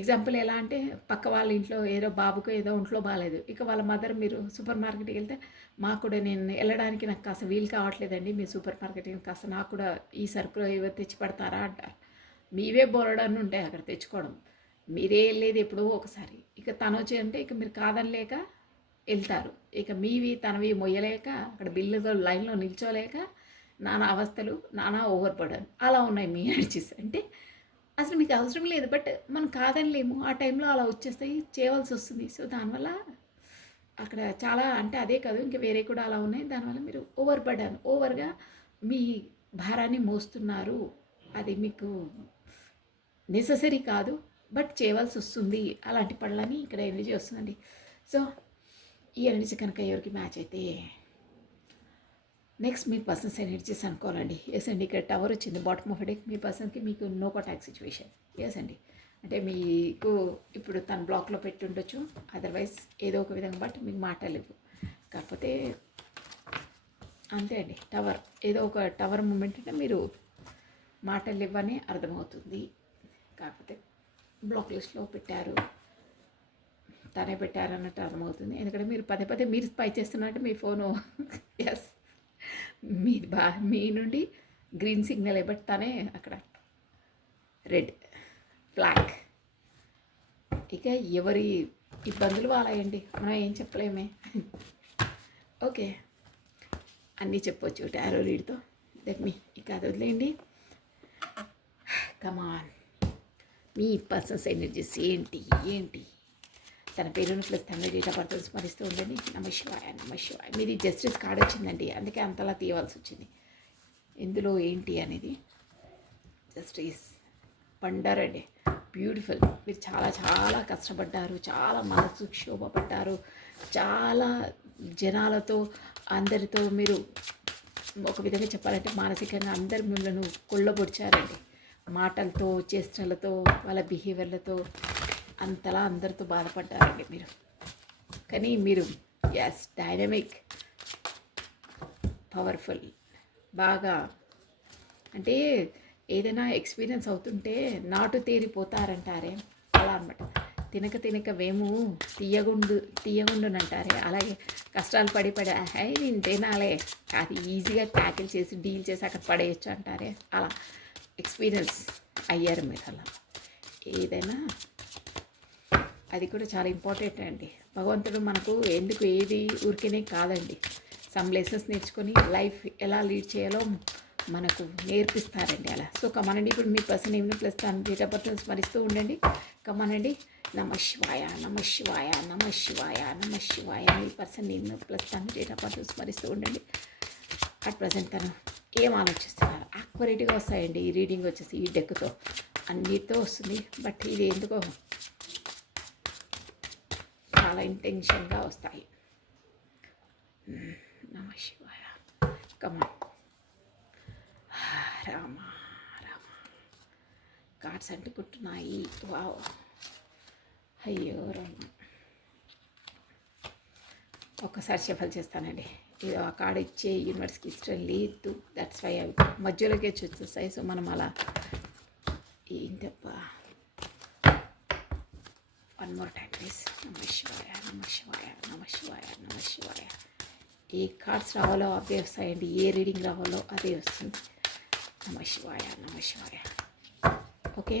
ఎగ్జాంపుల్ ఎలా అంటే పక్క వాళ్ళ ఇంట్లో ఏదో బాబుకు ఏదో ఒంట్లో బాగాలేదు, ఇక వాళ్ళ మదర్ మీరు సూపర్ మార్కెట్కి వెళ్తే మాకు కూడా నేను వెళ్ళడానికి నాకు కాస్త వీలు కావట్లేదండి, మీ సూపర్ మార్కెట్కి కాస్త నాకు కూడా ఈ సరుకులు ఏవో తెచ్చి పెడతారా అంటారు. మీవే బోలెడన్ని ఉంటాయి అక్కడ తెచ్చుకోవడం, మీరే వెళ్ళేది ఎప్పుడో ఒకసారి. ఇక తను వచ్చి అంటే ఇక మీరు కాదనలేక వెళ్తారు. ఇక మీవి తనవి మొయ్యలేక అక్కడ బిల్లులో లైన్లో నిల్చోలేక నానా అవస్థలు, నానా ఓవర్ బర్డన్ అలా ఉన్నాయి మీ ఎనర్జీస్. అంటే అసలు మీకు అవసరం లేదు, బట్ మనం కాదనిలేము, ఆ టైంలో అలా వచ్చేస్తాయి, చేయవలసి వస్తుంది. సో దానివల్ల అక్కడ చాలా అంటే అదే కాదు ఇంకా వేరే కూడా అలా ఉన్నాయి. దానివల్ల మీరు ఓవర్గా మీ భారాన్ని మోస్తున్నారు. అది మీకు నెససరీ కాదు, బట్ చేయవలసి వస్తుంది. అలాంటి పనులని ఇక్కడ ఎనర్జీ వస్తుందండి. సో ఈ ఎనర్జీ కనుక ఎవరికి మ్యాచ్ అయితే నెక్స్ట్ మీ పర్సన్స్ ఎనర్జీస్ అనుకోవాలండి. ఎస్ అండి, ఇక్కడ టవర్ వచ్చింది బాటమ్ ఆఫ్ డెక్. మీ పర్సన్కి మీకు నో కాంటాక్ట్ సిచ్యువేషన్. ఎస్ అండి, అంటే మీకు ఇప్పుడు తను బ్లాక్లో పెట్టి ఉండొచ్చు, అదర్వైజ్ ఏదో ఒక విధంగా బట్ మీకు మాట్లాడలేవు. కాకపోతే అంతే అండి, టవర్ ఏదో ఒక టవర్ మూమెంట్ అంటే మీరు మాటలు అని అర్థమవుతుంది. కాకపోతే బ్లాక్ లిస్ట్లో పెట్టారు, తనే పెట్టారు అన్నట్టు అర్థమవుతుంది. ఎందుకంటే మీరు పదే పదే మీరు స్పై చేస్తున్నట్టు మీ ఫోను ఎస్ మీ నుండి గ్రీన్ సిగ్నల్ బట్ తనే అక్కడ రెడ్ ఫ్లాగ్. ఇక ఎవరి ఇబ్బందులు వాళ్ళయండి, మనం ఏం చెప్పలేమే. ఓకే, అన్నీ చెప్పొచ్చు టారో రీడ్తో. లెట్ మీ ఇక అది వదిలేయండి. కమాన్, మీ పర్సన్స్ ఎనర్జీస్ ఏంటి తన పేరును ప్లస్ తన డేట్ ఆఫ్ బర్త్ స్మరిస్తూ ఉండండి. నమశివాయ. మీది జస్టిస్ కార్డ్ వచ్చిందండి, అందుకే అంతలా తీయవలసి వచ్చింది. ఇందులో ఏంటి అనేది జస్టిస్ పండారండి, బ్యూటిఫుల్. మీరు చాలా చాలా కష్టపడ్డారు, చాలా మనసు క్షోభపడ్డారు, చాలా జనాలతో అందరితో మీరు ఒక విధంగా చెప్పాలంటే మానసికంగా అందరు మిమ్మల్ని కొల్లబొడిచారండి. మాటలతో, చేష్టలతో, వాళ్ళ బిహేవియర్లతో అంతలా అందరితో బాధపడ్డారండి మీరు. కానీ మీరు ఎస్ డైనమిక్, పవర్ఫుల్, బాగా అంటే ఏదైనా ఎక్స్పీరియన్స్ అవుతుంటే నాటు తేరిపోతారంటారే అలా అనమాట. తినక వేము తీయగుండునంటారే, అలాగే కష్టాలు పడి నేను తినాలే అది ఈజీగా ట్యాకిల్ చేసి డీల్ చేసి అక్కడ పడేయచ్చు అంటారే, అలా ఎక్స్పీరియన్స్ అయ్యారు మీరు. అలా ఏదైనా అది కూడా చాలా ఇంపార్టెంట్ అండి. భగవంతుడు మనకు ఎందుకు ఏది ఊరికేనే కాదండి, సమ్ లెసన్స్ నేర్చుకొని లైఫ్ ఎలా లీడ్ చేయాలో మనకు నేర్పిస్తారండి అలా. సో కమానండి, ఇప్పుడు మీ పర్సన్ ఏమి ప్లస్ తన డేట్ ఆఫ్ బర్త్ స్మరిస్తూ ఉండండి. కమానండి, నమశివాయ. మీ పర్సన్ ఏమి ప్లస్ తన డేట్ ఆఫ్ బర్త్ స్మరిస్తూ ఉండండి. అట్ ప్రజెంట్ తను ఏం ఆలోచిస్తున్నారు యాక్యురేట్గా వస్తాయండి. ఈ రీడింగ్ వచ్చేసి ఈ డెక్తో అన్నిటితో వస్తుంది, బట్ ఇది ఎందుకో చాలా ఇంటెన్షన్గా వస్తాయి. నమశివాయ. కమాన్, రామ కార్డ్స్ అంటుకుంటున్నాయి. వావ్, అయ్యో రామ. ఒక్కసారి షఫల్ చేస్తానండి. ఇది ఆ కార్డ్ ఇచ్చే యూనివర్స్కి ఇష్టం లేదు, దట్స్ వై అవి మధ్యలోకే వచ్చేస్తాయి. సో మనం అలా ఏంటప్ప. One more time please. నమ శివాయ, నమ శివాయ, నమ శివాయ, నమ శివాయ. ఏ కార్డ్స్ రావాలో అవే వస్తాయండి, ఏ రీడింగ్ రావాలో అదే వస్తుంది. నమ శివాయ, నమ శివాయ. ఓకే,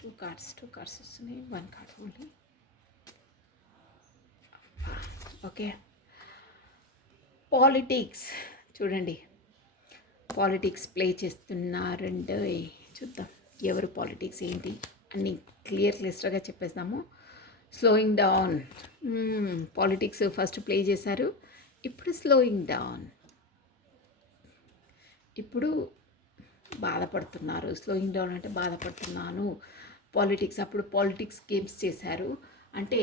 టూ కార్డ్స్ వస్తున్నాయి, one card only. Okay, politics చూడండి. పాలిటిక్స్ ప్లే చేస్తున్నారండి. చూద్దాం ఎవరు పాలిటిక్స్ ఏంటి అన్నీ క్లియర్గా చెప్పేస్తాము. Slowing down. Politics first play చేశారు, ఇప్పుడు స్లోయింగ్ డౌన్. ఇప్పుడు బాధపడుతున్నారు. స్లోయింగ్ డౌన్ అంటే బాధపడుతున్నాను. పాలిటిక్స్ అప్పుడు పాలిటిక్స్ గేమ్స్ చేశారు అంటే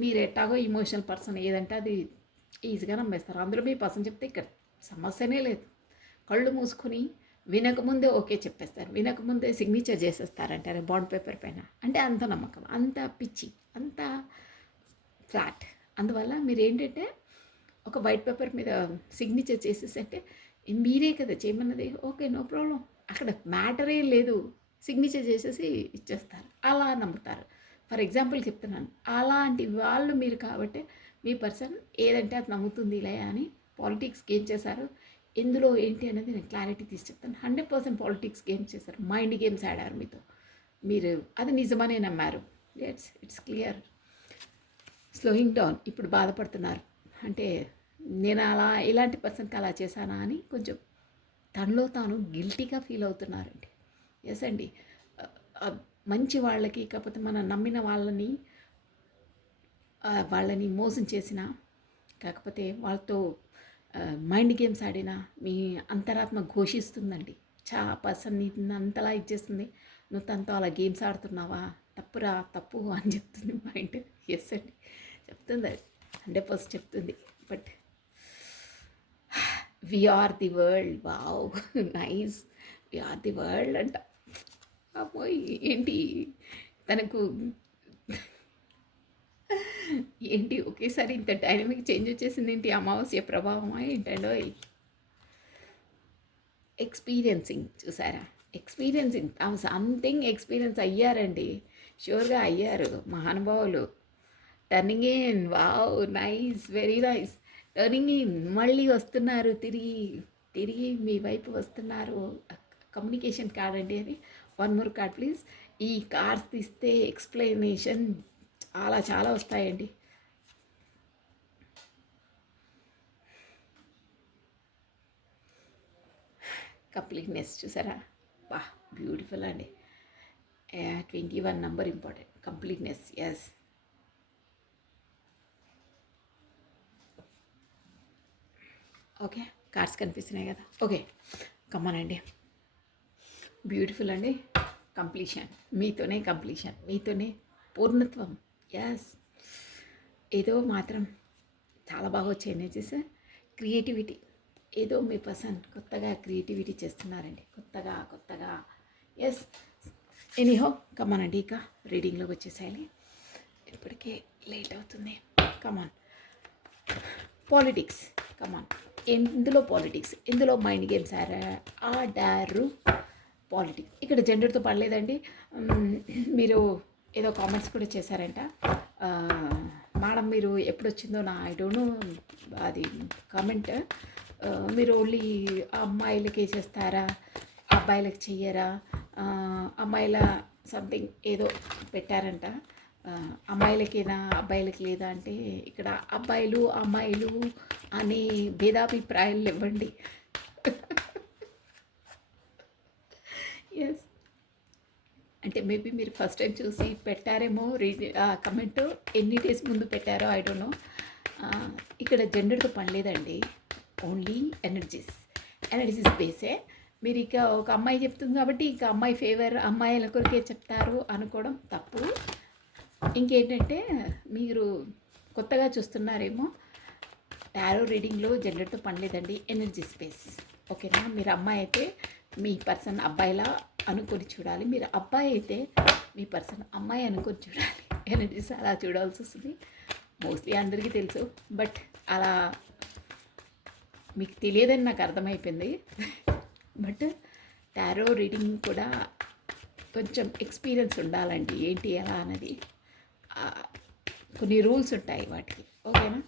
మీరు ఎట్టాగో ఇమోషనల్ పర్సన్ ఏదంటే అది ఈజీగా నమ్మేస్తారు. అందులో మీ పర్సన్ చెప్తే ఇక్కడ సమస్యనే లేదు. కళ్ళు మూసుకొని వినకముందే ఓకే చెప్పేస్తారు, వినకముందే సిగ్నేచర్ చేసేస్తారంటారు బాండ్ పేపర్ పైన. అంటే అంత నమ్మకం, అంత పిచ్చి, అంత ఫ్లాట్. అందువల్ల మీరు ఏంటంటే ఒక వైట్ పేపర్ మీద సిగ్నేచర్ చేసేసంటే మీరే కదా చేయమన్నది, ఓకే నో ప్రాబ్లం, అక్కడ మ్యాటరే లేదు, సిగ్నేచర్ చేసేసి ఇచ్చేస్తారు. అలా నమ్ముతారు. ఫర్ ఎగ్జాంపుల్ చెప్తున్నాను, అలాంటి వాళ్ళు మీరు కాబట్టి మీ పర్సన్ ఏదంటే అది నమ్ముతుంది ఇలా అని పాలిటిక్స్ గేమ్ చేశారు. ఎందులో ఏంటి అనేది నేను క్లారిటీ తీసి చెప్తాను. 100% పాలిటిక్స్ గేమ్స్ చేశారు, మైండ్ గేమ్స్ ఆడారు మీతో. మీరు అది నిజమనే నమ్మారు. It's clear. Slowing down. ఇప్పుడు బాధపడుతున్నారు అంటే నేను ఇలాంటి పర్సన్కి అలా చేశానా అని కొంచెం తనలో తాను గిల్టీగా ఫీల్ అవుతున్నారండి. ఎస్ అండి, మంచి వాళ్ళకి కాకపోతే మనం నమ్మిన వాళ్ళని మోసం చేసిన, కాకపోతే వాళ్ళతో మైండ్ గేమ్స్ ఆడినా మీ అంతరాత్మ ఘోషిస్తుందండి. పర్సన్ అంతలా ఇచ్చేస్తుంది, నువ్వు తనతో అలా గేమ్స్ ఆడుతున్నావా, తప్పురా తప్పు అని చెప్తుంది మైండ్. ఎస్ అండి చెప్తుంది, అది 100% చెప్తుంది. But we are the world. Wow, nice. We are the world అంట. అమ్మో ఏంటి తనకు ఏంటి ఒకేసారి ఇంత డైనమిక్ చేంజ్ వచ్చేసింది ఏంటి? అమావాస్య ప్రభావమా ఏంటండో? ఎక్స్పీరియన్సింగ్ చూసారా? ఎక్స్పీరియన్సింగ్ సంథింగ్ ఎక్స్పీరియన్స్ అయ్యారండి, షూర్గా అయ్యారు మహానుభావులు. Turning in. Wow, nice, very nice. Turning in, మళ్ళీ వస్తున్నారు, తిరిగి మీ వైపు వస్తున్నారు. కమ్యూనికేషన్ కార్డ్ అండి అది. One more card please. ఈ కార్డ్స్ తీస్తే ఎక్స్ప్లెనేషన్ చాలా వస్తాయండి. కంప్లీట్నెస్ చూసారా? బా, బ్యూటిఫుల్ అండి. 21 number important. Completeness. Yes, okay. Cards కనిపిస్తున్నాయి కదా? ఓకే, కమ్మనండి. బ్యూటిఫుల్ అండి. కంప్లీషన్, మీతోనే కంప్లీషన్, మీతోనే పూర్ణత్వం. ఎస్, ఏదో మాత్రం చాలా బాగా వచ్చే ఎనర్జీస్. క్రియేటివిటీ, ఏదో మీ పర్సన్ కొత్తగా క్రియేటివిటీ చేస్తున్నారండి, కొత్తగా. ఎస్, ఎనీహో కమానండి, ఇక రీడింగ్లోకి వచ్చేసేయాలి, ఇప్పటికే లేట్ అవుతుంది. కమాన్. పాలిటిక్స్, కమాన్. ఎందులో పాలిటిక్స్, ఎందులో మైండ్ గేమ్స్ ఆడారు. పాలిటిక్స్ ఇక్కడ జెండర్తో పడలేదండి. మీరు ఏదో కామెంట్స్ కూడా చేశారంట. మేడం మీరు ఎప్పుడు వచ్చిందో ఐ డోంట్ నో అది కామెంట్. మీరు ఓన్లీ అమ్మాయిలకే చేస్తారా, అబ్బాయిలకు చెయ్యరా, అమ్మాయిల సంథింగ్ ఏదో పెట్టారంట. అమ్మాయిలకేనా అబ్బాయిలకి లేదా అంటే ఇక్కడ అబ్బాయిలు అమ్మాయిలు అనే భేదాభిప్రాయాలు ఇవ్వండి. ఎస్, అంటే మేబీ మీరు ఫస్ట్ టైం చూసి పెట్టారేమో. కమెంట్ ఎన్ని డేస్ ముందు పెట్టారో ఐ డోంట్ నో. ఇక్కడ జెండర్తో పనిలేదండి, ఓన్లీ ఎనర్జీస్ బేసే. మీరు ఇక ఒక అమ్మాయి చెప్తుంది కాబట్టి ఇక అమ్మాయి ఫేవర్, అమ్మాయిల కొరికే చెప్తారు అనుకోవడం తప్పు. ఇంకేంటంటే మీరు కొత్తగా చూస్తున్నారేమో, టారో రీడింగ్లో జెండర్తో పనిలేదండి, ఎనర్జీ స్పేస్. ఓకేనా? మీరు అమ్మాయి అయితే మీ పర్సన్ అబ్బాయిలా అనుకొని చూడాలి. మీరు అబ్బాయి అయితే మీ పర్సన్ అమ్మాయి అనుకొని చూడాలి. ఎనర్జీస్ అలా చూడాల్సి వస్తుంది. మోస్ట్లీ అందరికీ తెలుసు, బట్ అలా మీకు తెలియదని నాకు అర్థమైపోయింది. బట్ టారో రీడింగ్ కూడా కొంచెం ఎక్స్పీరియన్స్ ఉండాలండి, ఏంటి ఎలా అన్నది. కొన్ని రూల్స్ ఉంటాయి వాటికి, ఓకేనా.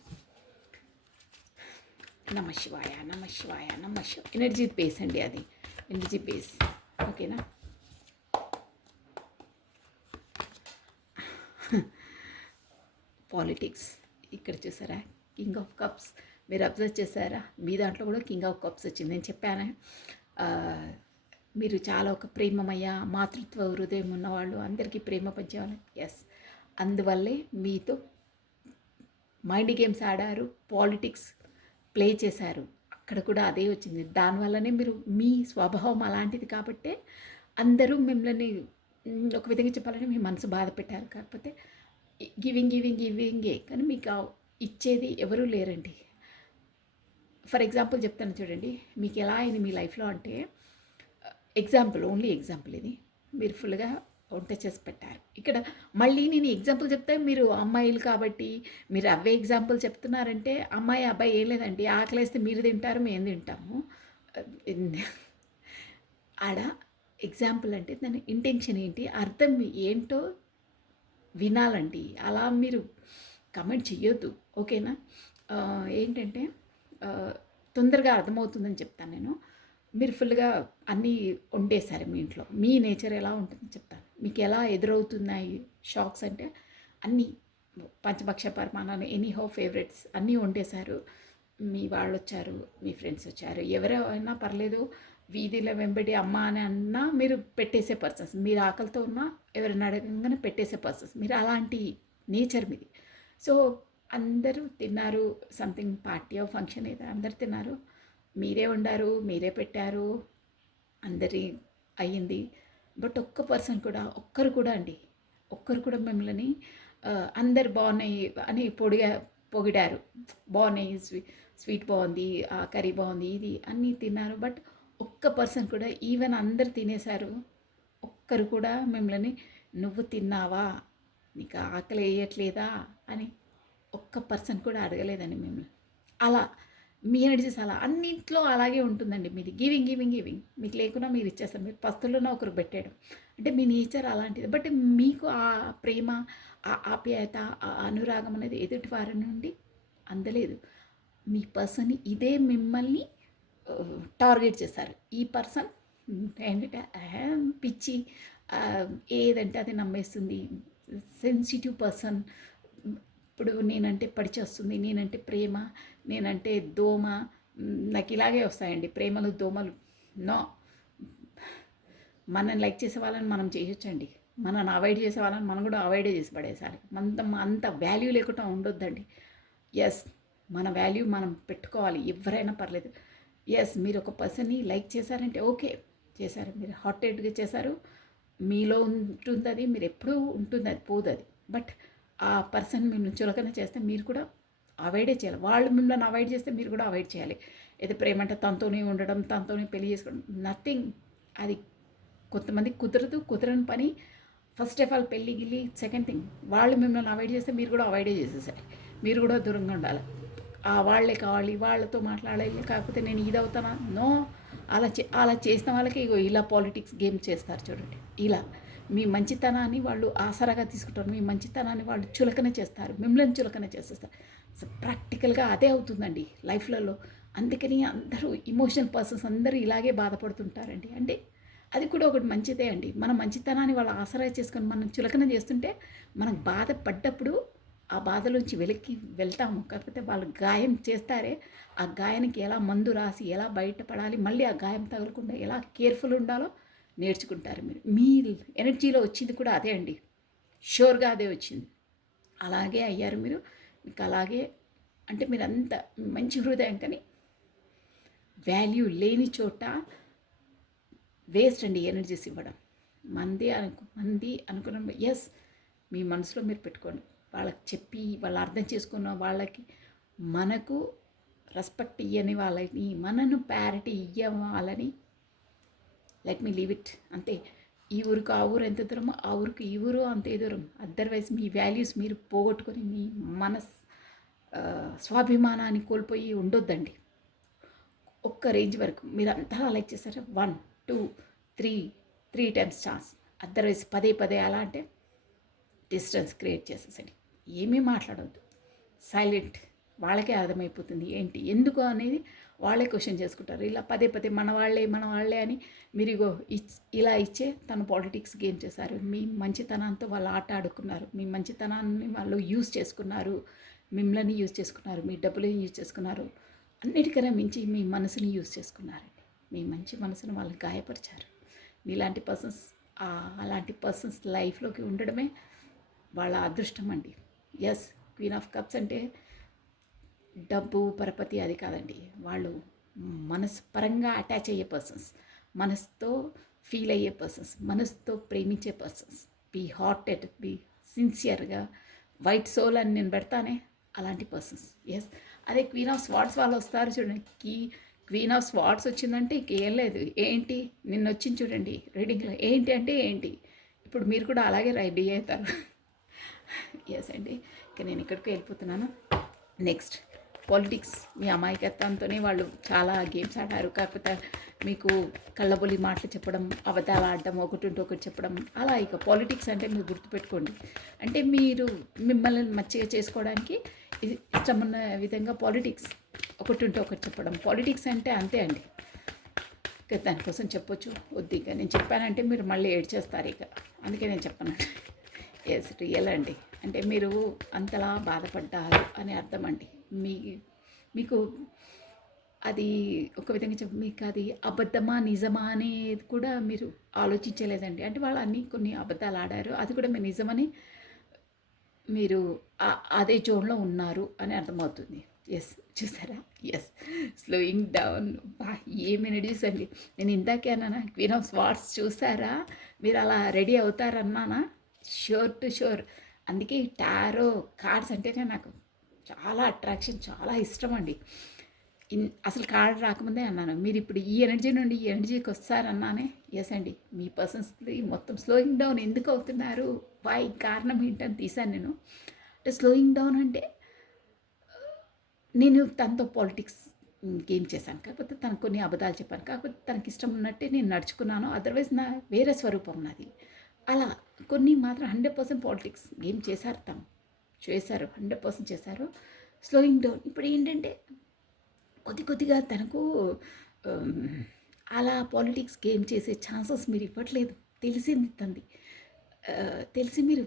నమ శివాయ, నమ శివాయ, నమ శివ. ఎనర్జీ బేస్ అండి, అది ఎనర్జీ బేస్, ఓకేనా. పాలిటిక్స్ ఇక్కడ చూసారా, కింగ్ ఆఫ్ కప్స్. మీరు అబ్జర్వ్ చేశారా, మీ దాంట్లో కూడా కింగ్ ఆఫ్ కప్స్ వచ్చింది. నేను చెప్పాను, మీరు చాలా ఒక ప్రేమమయ్య మాతృత్వ హృదయం ఉన్నవాళ్ళు, అందరికీ ప్రేమ పంచేవాళ్ళు. ఎస్, అందువల్లే మీతో మైండ్ గేమ్స్ ఆడారు, పాలిటిక్స్ ప్లే చేశారు, అక్కడ కూడా అదే వచ్చింది. దానివల్లనే మీరు మీ స్వభావం అలాంటిది కాబట్టే అందరూ మిమ్మల్ని ఒక విధంగా చెప్పాలంటే మీ మనసు బాధ పెట్టారు. కాకపోతే గివింగే, కానీ మీకు ఇచ్చేది ఎవరూ లేరండి. ఫర్ ఎగ్జాంపుల్ చెప్తాను చూడండి, మీకు ఎలా అయింది మీ లైఫ్లో అంటే, ఎగ్జాంపుల్, ఓన్లీ ఎగ్జాంపుల్ ఇది, మీరు ఫుల్గా వంట చేసి పెట్టారు. ఇక్కడ మళ్ళీ నేను ఎగ్జాంపుల్ చెప్తే మీరు అమ్మాయిలు కాబట్టి మీరు అవే ఎగ్జాంపుల్ చెప్తున్నారంటే, అమ్మాయి అబ్బాయి ఏం లేదండి, ఆకలేస్తే మీరు తింటారు, మేము తింటాము. ఆడ ఎగ్జాంపుల్ అంటే దాని ఇంటెన్షన్ ఏంటి, అర్థం ఏంటో వినాలండి. అలా మీరు కమెంట్ చెయ్యొద్దు, ఓకేనా. ఏంటంటే తొందరగా అర్థమవుతుందని చెప్తాను నేను. మీరు ఫుల్గా అన్నీ వండేశారు మీ ఇంట్లో, మీ నేచర్ ఎలా ఉంటుందని చెప్తాను. మీకు ఎలా ఎదురవుతున్నాయి షాక్స్ అంటే, అన్నీ పంచభక్ష పరిమాణాలు, ఎనీహో ఫేవరెట్స్ అన్నీ వండేశారు. మీ వాళ్ళు వచ్చారు, మీ ఫ్రెండ్స్ వచ్చారు, ఎవరైనా పర్లేదు, వీధిలో వెంబడి అమ్మ అని అన్నా మీరు పెట్టేసే పర్సన్స్. మీరు ఆకలితో ఉన్నా ఎవరైనా అడగంగానే పెట్టేసే పర్సన్స్. మీరు అలాంటి నేచర్ మీది. సో అందరూ తిన్నారు, సంథింగ్ పార్టీ ఆఫ్ ఫంక్షన్ ఏదో, అందరు తిన్నారు, మీరే వండారు, మీరే పెట్టారు, అందరి అయ్యింది. బట్ ఒక్కరు కూడా అండి, ఒక్కరు కూడా మిమ్మల్ని అందరు బాగున్నాయి అని పొగిడారు, బాగున్నాయి, స్వీట్ బాగుంది, కర్రీ బాగుంది, ఇది అన్నీ తిన్నారు. బట్ ఒక్క పర్సన్ కూడా, ఈవెన్ అందరు తినేశారు, ఒక్కరు కూడా మిమ్మల్ని నువ్వు తిన్నావా, నీకు ఆకలి వేయట్లేదా అని ఒక్క పర్సన్ కూడా అడగలేదండి మిమ్మల్ని. అలా మీ ఎనర్జీస్ అలా అన్నింట్లో అలాగే ఉంటుందండి మీది. గివింగ్ మీకు లేకున్నా మీరు ఇచ్చేస్తారు. మీరు పస్తుల్లోనే ఒకరు పెట్టాడు అంటే మీ నేచర్ అలాంటిది. బట్ మీకు ఆ ప్రేమ, ఆ ఆప్యాయత, ఆ అనురాగం అనేది ఎదుటి వారి నుండి అందలేదు. మీ పర్సన్ ఇదే మిమ్మల్ని టార్గెట్ చేశారు. ఈ పర్సన్ ఏంటంటే పిచ్చి, ఏదంటే అది నమ్మేస్తుంది, సెన్సిటివ్ పర్సన్. ఇప్పుడు నేనంటే పడిచేస్తుంది, నేనంటే ప్రేమ, నేనంటే దోమ, నాకు ఇలాగే వస్తాయండి ప్రేమలు దోమలు. నో, మనల్ని లైక్ చేసే వాళ్ళని మనం చేయొచ్చండి, మనల్ని అవాయిడ్ చేసే వాళ్ళని మనం కూడా అవాయిడే చేసి పడేసాలి. అంత వాల్యూ లేకుండా ఉండొద్దండి. ఎస్, మన వాల్యూ మనం పెట్టుకోవాలి, ఎవరైనా పర్లేదు. ఎస్, మీరు ఒక పర్సన్ని లైక్ చేశారంటే ఓకే, చేశారు, మీరు హార్టెడ్గా చేశారు, మీలో ఉంటుంది అది, మీరు ఎప్పుడూ ఉంటుంది, అది పోదు అది. బట్ ఆ పర్సన్ మిమ్మల్ని చులకన చేస్తే మీరు కూడా అవాయిడే చేయాలి. వాళ్ళు మిమ్మల్ని అవాయిడ్ చేస్తే మీరు కూడా అవాయిడ్ చేయాలి. అయితే ప్రేమ అంటే తనతోనే ఉండడం, తనతోనే పెళ్లి చేసుకోవడం, నథింగ్. అది కొంతమంది కుదరని పని. ఫస్ట్ ఆఫ్ ఆల్ పెళ్ళి గిల్లి, సెకండ్ థింగ్ వాళ్ళు మిమ్మల్ని అవాయిడ్ చేస్తే మీరు కూడా అవాయిడే చేసేసారు, మీరు కూడా దూరంగా ఉండాలి. వాళ్ళే కావాలి, వాళ్ళతో మాట్లాడాలి, కాకపోతే నేను ఇది అవుతానా, నో. అలా చేసిన వాళ్ళకి ఇగో ఇలా పాలిటిక్స్ గేమ్ చేస్తారు చూడండి. ఇలా మీ మంచితనాన్ని వాళ్ళు ఆసరాగా తీసుకుంటారు, మీ మంచితనాన్ని వాళ్ళు చులకన చేస్తారు, మిమ్మల్ని చులకన చేసేస్తారు. సో ప్రాక్టికల్గా అదే అవుతుందండి లైఫ్లలో. అందుకని అందరూ ఇమోషనల్ పర్సన్స్ అందరూ ఇలాగే బాధపడుతుంటారండి. అంటే అది కూడా ఒకటి మంచిదే అండి. మన మంచితనాన్ని వాళ్ళు ఆసరా చేసుకొని మనం చులకన చేస్తుంటే మనం బాధపడ్డప్పుడు ఆ బాధలోంచి వెళ్తాము. కాకపోతే వాళ్ళు గాయం చేస్తారే, ఆ గాయానికి ఎలా మందు రాసి ఎలా బయటపడాలి, మళ్ళీ ఆ గాయం తగలకుండా ఎలా కేర్ఫుల్ ఉండాలో నేర్చుకుంటారు. మీ ఎనర్జీలో వచ్చింది కూడా అదే అండి, షూర్గా అదే వచ్చింది. అలాగే అయ్యారు మీరు. మీకు అలాగే అంటే మీరు అంత మంచి హృదయం, కానీ వాల్యూ లేని చోట వేస్ట్ అండి ఎనర్జీస్ ఇవ్వడం. మంది అనుకున్న ఎస్, మీ మనసులో మీరు పెట్టుకోండి. వాళ్ళకి చెప్పి వాళ్ళు అర్థం చేసుకున్న వాళ్ళకి, మనకు రెస్పెక్ట్ ఇవ్వని వాళ్ళని, మనను ప్యారిటీ ఇవ్వాలని లెట్ మీ లీవ్ ఇట్ అంతే. ఈ ఊరికి ఆ ఊరు ఎంత దూరమో ఆ ఊరికి ఈ ఊరు అంతే దూరం. అదర్వైజ్ మీ వాల్యూస్ మీరు పోగొట్టుకొని మీ మనస్ స్వాభిమానాన్ని కోల్పోయి ఉండొద్దండి. ఒక్క రేంజ్ వరకు మీరు అంతలా లైక్ చేశారా 1 2 3 3 టైమ్స్ ఛాన్స్. అదర్వైజ్ పదే పదే అలా అంటే డిస్టెన్స్ క్రియేట్ చేసేసండి. ఏమీ మాట్లాడవద్దు, సైలెంట్. వాళ్ళకే అర్థమైపోతుంది ఏంటి ఎందుకు అనేది. వాళ్ళే క్వశ్చన్ చేసుకుంటారు. ఇలా పదే పదే మన వాళ్ళే అని మీరు ఇగో ఇలా ఇచ్చే తను పాలిటిక్స్ గేమ్ చేశారు. మీ మంచితనంతో వాళ్ళు ఆట ఆడుకున్నారు. మీ మంచితనాన్ని వాళ్ళు యూజ్ చేసుకున్నారు. మిమ్మల్ని యూజ్ చేసుకున్నారు. మీ డబ్బులని యూజ్ చేసుకున్నారు. అన్నిటికన్నా మించి మీ మనసుని యూజ్ చేసుకున్నారండి. మీ మంచి మనసును వాళ్ళు గాయపరిచారు. మీలాంటి పర్సన్స్ అలాంటి పర్సన్స్ లైఫ్లోకి ఉండడమే వాళ్ళ అదృష్టం అండి. ఎస్, క్వీన్ ఆఫ్ కప్స్ అంటే డబ్బు పరపతి అది కాదండి. వాళ్ళు మనసు పరంగా అటాచ్ అయ్యే పర్సన్స్, మనసుతో ఫీల్ అయ్యే పర్సన్స్, మనసుతో ప్రేమించే పర్సన్స్. బీ హార్టెడ్, బీ సిన్సియర్గా, వైట్ సోల్ అని నేను పెడతానే అలాంటి పర్సన్స్. ఎస్, అదే క్వీన్ ఆఫ్ స్వార్డ్స్ వాళ్ళు వస్తారు చూడండి. క్వీన్ ఆఫ్ స్వార్డ్స్ వచ్చిందంటే ఇంకేం లేదు. ఏంటి నిన్న వచ్చింది చూడండి రీడింగ్లో. ఏంటి అంటే ఏంటి, ఇప్పుడు మీరు కూడా అలాగే రెడీ అవుతారు. ఎస్ అండి, ఇక నేను ఇక్కడికి వెళ్ళిపోతున్నాను. Next politics. మీ అమాయకత్వంతోనే వాళ్ళు చాలా గేమ్స్ ఆడారు. కాకపోతే మీకు కళ్ళబొల్లి మాటలు చెప్పడం, అబద్ధాలు ఆడడం, ఒకటి ఉంటే ఒకటి చెప్పడం అలా. ఇక పాలిటిక్స్ అంటే మీరు గుర్తుపెట్టుకోండి, అంటే మీరు మిమ్మల్ని మంచిగా చేసుకోవడానికి ఇది ఇష్టమున్న విధంగా పాలిటిక్స్ ఒకటి ఉంటే ఒకటి చెప్పడం. పాలిటిక్స్ అంటే అంతే అండి. ఇక దానికోసం చెప్పొచ్చు వద్దు. ఇక నేను చెప్పానంటే మీరు మళ్ళీ ఏడ్చేస్తారు ఇక, అందుకే నేను చెప్పను. ఎస్, రియల్ అండి. అంటే మీరు అంతలా బాధపడ్డారు అని అర్థం అండి. మీకు అది ఒక విధంగా చెప్ప, మీకు అది అబద్ధమా నిజమా అనేది కూడా మీరు ఆలోచించలేదండి. అంటే వాళ్ళు అన్నీ కొన్ని అబద్ధాలు ఆడారు, అది కూడా మీరు నిజమని మీరు అదే జోన్లో ఉన్నారు అని అర్థమవుతుంది. ఎస్, చూసారా? Yes, slowing down. ఏమి ఎనర్జీస్ అండి. నేను ఇందాకే అన్నానా క్వీన్ ఆఫ్ స్వార్డ్స్ చూసారా, మీరు అలా రెడీ అవుతారన్నానా? Sure to sure. అందుకే ఈ టారో కార్డ్స్ అంటేనే నాకు చాలా అట్రాక్షన్, చాలా ఇష్టం అండి. అసలు కార్డ్ రాకముందే అన్నాను మీరు ఇప్పుడు ఈ ఎనర్జీ నుండి ఈ ఎనర్జీకి వస్తారన్నానే. ఎస్ అండి, మీ పర్సన్స్ది మొత్తం స్లోయింగ్ డౌన్ ఎందుకు అవుతున్నారు, వై, కారణం ఏంటని తీశాను నేను. అంటే స్లోయింగ్ డౌన్ అంటే నేను తనతో పాలిటిక్స్ గేమ్ చేశాను, కాకపోతే తనకు కొన్ని అబద్ధాలు చెప్పాను, కాకపోతే తనకి ఇష్టం ఉన్నట్టే నేను నడుచుకున్నాను. అదర్వైజ్ నా వేరే స్వరూపం నాది. అలా కొన్ని మాత్రం 100% పాలిటిక్స్ గేమ్ చేశారు, తను చేశారు, 100% చేశారు. స్లోయింగ్ డౌన్ ఇప్పుడు ఏంటంటే కొద్దిగా తనకు అలా పాలిటిక్స్ గేమ్ చేసే ఛాన్సెస్ మీరు ఇవ్వట్లేదు. తెలిసింది తంది, తెలిసి మీరు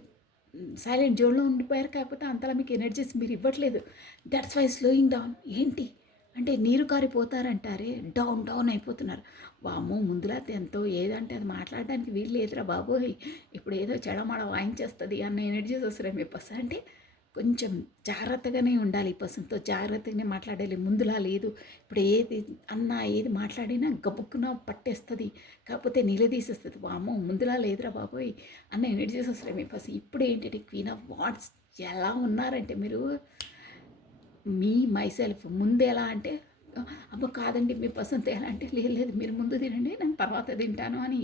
సైలెంట్ జోన్లో ఉండిపోయారు. కాకపోతే అంతలా మీకు ఎనర్జీస్ మీరు ఇవ్వట్లేదు. That's why slowing down. ఏంటి అంటే నీరు కారిపోతారంటారే, డౌన్ డౌన్ అయిపోతున్నారు. వామ్మో, ముందులా ఎంతో ఏదంటే అది మాట్లాడడానికి వీలు లేదురా బాబోయ్, ఇప్పుడు ఏదో చెడమడ వాయించేస్తుంది అన్న ఎనర్జీస్ వస్తున్నాయి మీ పర్సన్. అంటే కొంచెం జాగ్రత్తగానే ఉండాలి, ఈ పర్సన్తో జాగ్రత్తగానే మాట్లాడాలి. ముందులా లేదు. ఇప్పుడు ఏది అన్నా ఏది మాట్లాడినా గబుక్కున పట్టేస్తుంది, కాకపోతే నిలదీసేస్తుంది. వామ్మో, ముందులా లేదురా బాబోయ్ అన్న ఎనర్జీస్ వస్తున్నాయి మీ పర్సన్. ఇప్పుడు ఏంటంటే క్వీన్ ఆఫ్ వాండ్స్ ఎలా ఉన్నారంటే మీరు మీ మైసెల్ఫ్ ముందు ఎలా అంటే అబ్బో కాదండి మీ పర్సన్తో ఎలా అంటే లేదు మీరు ముందు తినండి నేను తర్వాత తింటాను అని.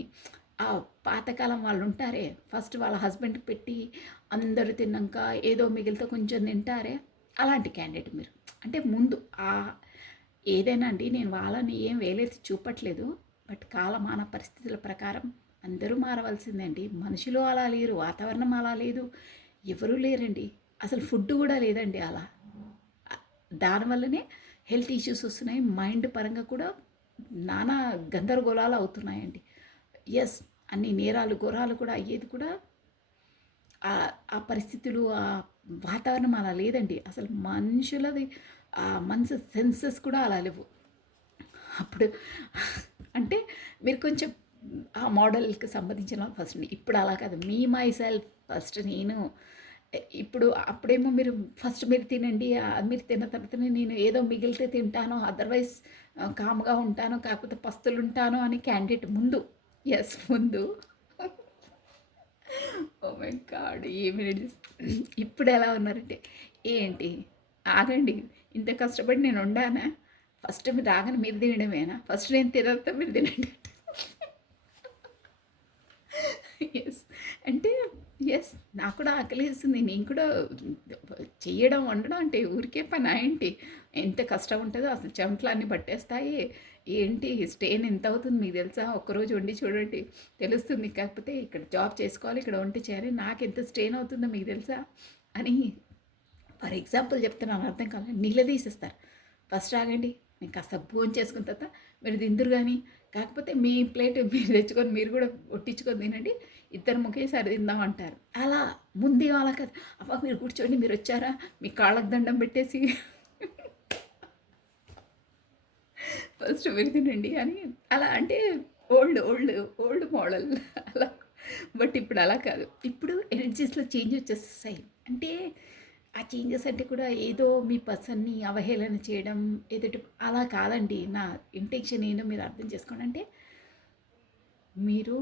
ఆ పాతకాలం వాళ్ళు ఉంటారే, ఫస్ట్ వాళ్ళ హస్బెండ్ పెట్టి అందరూ తిన్నాక ఏదో మిగిలితే కొంచెం తింటారే, అలాంటి క్యాండిడేట్ మీరు. అంటే ముందు ఏదైనా అండి, నేను వాళ్ళని ఏం వేలెత్తి చూపట్లేదు, బట్ కాలమాన పరిస్థితుల ప్రకారం అందరూ మారవలసిందే అండి. మనుషులు అలా లేరు, వాతావరణం అలా లేదు, ఎవరూ లేరండి. అసలు ఫుడ్ కూడా లేదండి అలా. దానివల్లనే హెల్త్ ఇష్యూస్ వస్తున్నాయి, మైండ్ పరంగా కూడా నానా గందరగోళాలు అవుతున్నాయండి. ఎస్, అన్ని నేరాలు ఘోరాలు కూడా అయ్యేది కూడా ఆ పరిస్థితులు, ఆ వాతావరణం అలా లేదండి. అసలు మనుషులది ఆ మనసు సెన్సెస్ కూడా అలా లేవు. అప్పుడు అంటే మీరు కొంచెం ఆ మోడల్కి సంబంధించిన ఫస్ట్. ఇప్పుడు అలా కాదు, మీ మై సెల్ఫ్ ఫస్ట్ నేను. ఇప్పుడు అప్పుడేమో మీరు ఫస్ట్ మీరు తినండి, మీరు తిన్న తర్వాతనే నేను ఏదో మిగిలితే తింటాను, అదర్వైజ్ కామ్గా ఉంటాను, కాకపోతే పస్తులు ఉంటాను అని క్యాండిడేట్ ముందు. ఎస్, ముందు. ఓ మై గాడ్, ఏమి ఇప్పుడు ఎలా ఉన్నారంటే ఏంటి ఆగండి, ఇంత కష్టపడి నేను ఉండానా, ఫస్ట్ మీరు రాగానే మీరు తినడమేనా, ఫస్ట్ నేను తినడంతో మీరు తినండి. యెస్. అంటే యెస్. నాకు కూడా ఆకలేస్తుంది. నేను కూడా చెయ్యడం, వండడం అంటే ఊరికే పనా ఏంటి? ఎంత కష్టం ఉంటదో అసలు చెమటలన్నీ పట్టేస్తాయి. ఏంటి స్ట్రెయిన్ ఎంతవుతుంది మీకు తెలుసా? ఒక్కరోజు వండి చూడండి తెలుస్తుంది. కాకపోతే ఇక్కడ జాబ్ చేసుకోవాలి, ఇక్కడ వంట చేయాలి. నాకెంత స్ట్రెయిన్ అవుతుందో మీకు తెలుసా? అని ఫర్ ఎగ్జాంపుల్ చెప్తున్నాను, అర్థం కాలేదు. నీళ్ళ తీసేస్తారు. ఫస్ట్ ఆగండి, నేను కాస్త భోజనం చేసుకున్న తర్వాత మీరు తిందురు కానీ, కాకపోతే మీ ప్లేట్ మీరు తెచ్చుకొని మీరు కూడా ఒట్టించుకొని తినండి, ఇద్దరం ఒకేసారి తిందాం అంటారు. అలా ముందే అలా కాదు, అబ్బా మీరు కూర్చోండి, మీరు వచ్చారా, మీ కాళ్ళకు దండం పెట్టేసి ఫస్ట్ మీరు తినండి అని, అలా అంటే ఓల్డ్ ఓల్డ్ ఓల్డ్ మోడల్ అలా. బట్ ఇప్పుడు అలా కాదు. ఇప్పుడు ఎనర్జీస్లో చేంజ్ వచ్చేస్తాయి. అంటే ఆ చేంజెస్ అంటే కూడా ఏదో మీ పర్సన్ని అవహేళన చేయడం ఎదుటి అలా కాదండి. నా ఇంటెన్షన్ ఏంటో మీరు అర్థం చేసుకోండి. అంటే మీరు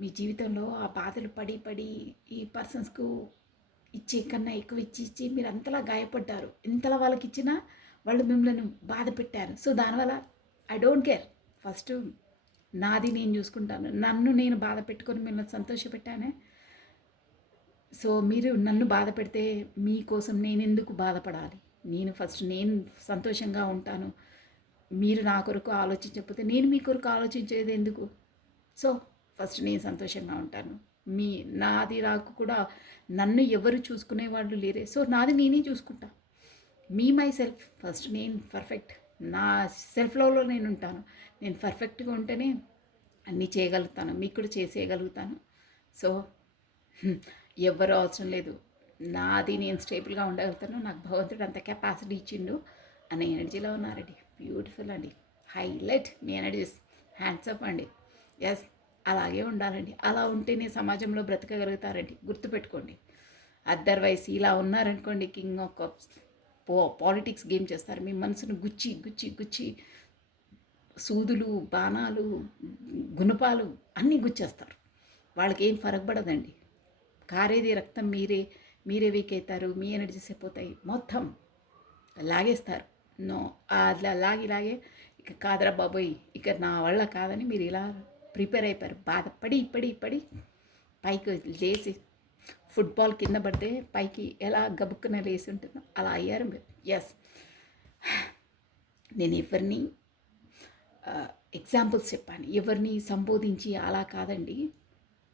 మీ జీవితంలో ఆ బాధలు పడి పడి ఈ పర్సన్స్కు ఇచ్చే కన్నా ఎక్కువ ఇచ్చి ఇచ్చి మీరు అంతలా గాయపడ్డారు. ఎంతలా వాళ్ళకి ఇచ్చినా వాళ్ళు మిమ్మల్ని బాధ పెట్టారు. సో దానివల్ల ఐ డోంట్ కేర్. ఫస్ట్ నాది నేను చూసుకుంటాను. నన్ను నేను బాధ పెట్టుకొని మిమ్మల్ని సంతోషపెట్టానే. సో మీరు నన్ను బాధ పెడితే మీకోసం నేను ఎందుకు బాధపడాలి? నేను సంతోషంగా ఉంటాను. మీరు నా కొరకు ఆలోచించకపోతే నేను మీ కొరకు ఆలోచించేది ఎందుకు? సో ఫస్ట్ నేను సంతోషంగా ఉంటాను. నాది నాకు కూడా నన్ను ఎవరు చూసుకునే వాళ్ళు లేరే. సో నాది నేనే చూసుకుంటా. My self first. నేను పర్ఫెక్ట్. నా సెల్ఫ్ లవ్లో నేను ఉంటాను. నేను పర్ఫెక్ట్గా ఉంటేనే అన్నీ చేయగలుగుతాను, మీకు కూడా చేసేయగలుగుతాను. సో ఎవ్వరు అవసరం లేదు. నాది నేను స్టేబుల్గా ఉండగలుగుతాను. నాకు భగవంతుడు అంత కెపాసిటీ ఇచ్చిండు అనే ఎనర్జీలో ఉన్నారండి. బ్యూటిఫుల్ అండి. హైలైట్ మీ ఎనర్జీస్. హ్యాండ్సప్ అండి. ఎస్, అలాగే ఉండాలండి. అలా ఉంటేనే సమాజంలో బ్రతకగలుగుతారండి. గుర్తుపెట్టుకోండి. అదర్వైజ్ ఇలా ఉన్నారనుకోండి, king of cups politics game చేస్తారు. మీ మనసును గుచ్చి గుచ్చి గుచ్చి సూదులు, బాణాలు, గుణపాలు అన్నీ గుచ్చేస్తారు. వాళ్ళకి ఏం ఫరక్ పడదండి. కారేది రక్తం మీరే వీక్ అవుతారు. మీ ఎనర్జీస్ అయిపోతాయి. మొత్తం లాగేస్తారు. నో, అట్లా లాగే ఇక కాదరా బాబోయ్, ఇక నా వల్ల కాదని మీరు ఇలా ప్రిపేర్ అయిపోయారు. బాధపడి పడి పడి పైకి లేచి ఫుట్బాల్ కింద పడితే పైకి ఎలా గబుక్కున లేసి ఉంటుందో అలా అయ్యారు మీరు. ఎస్, నేను ఎవరిని ఎగ్జాంపుల్స్ చెప్పాను, ఎవరిని సంబోధించి అలా కాదండి.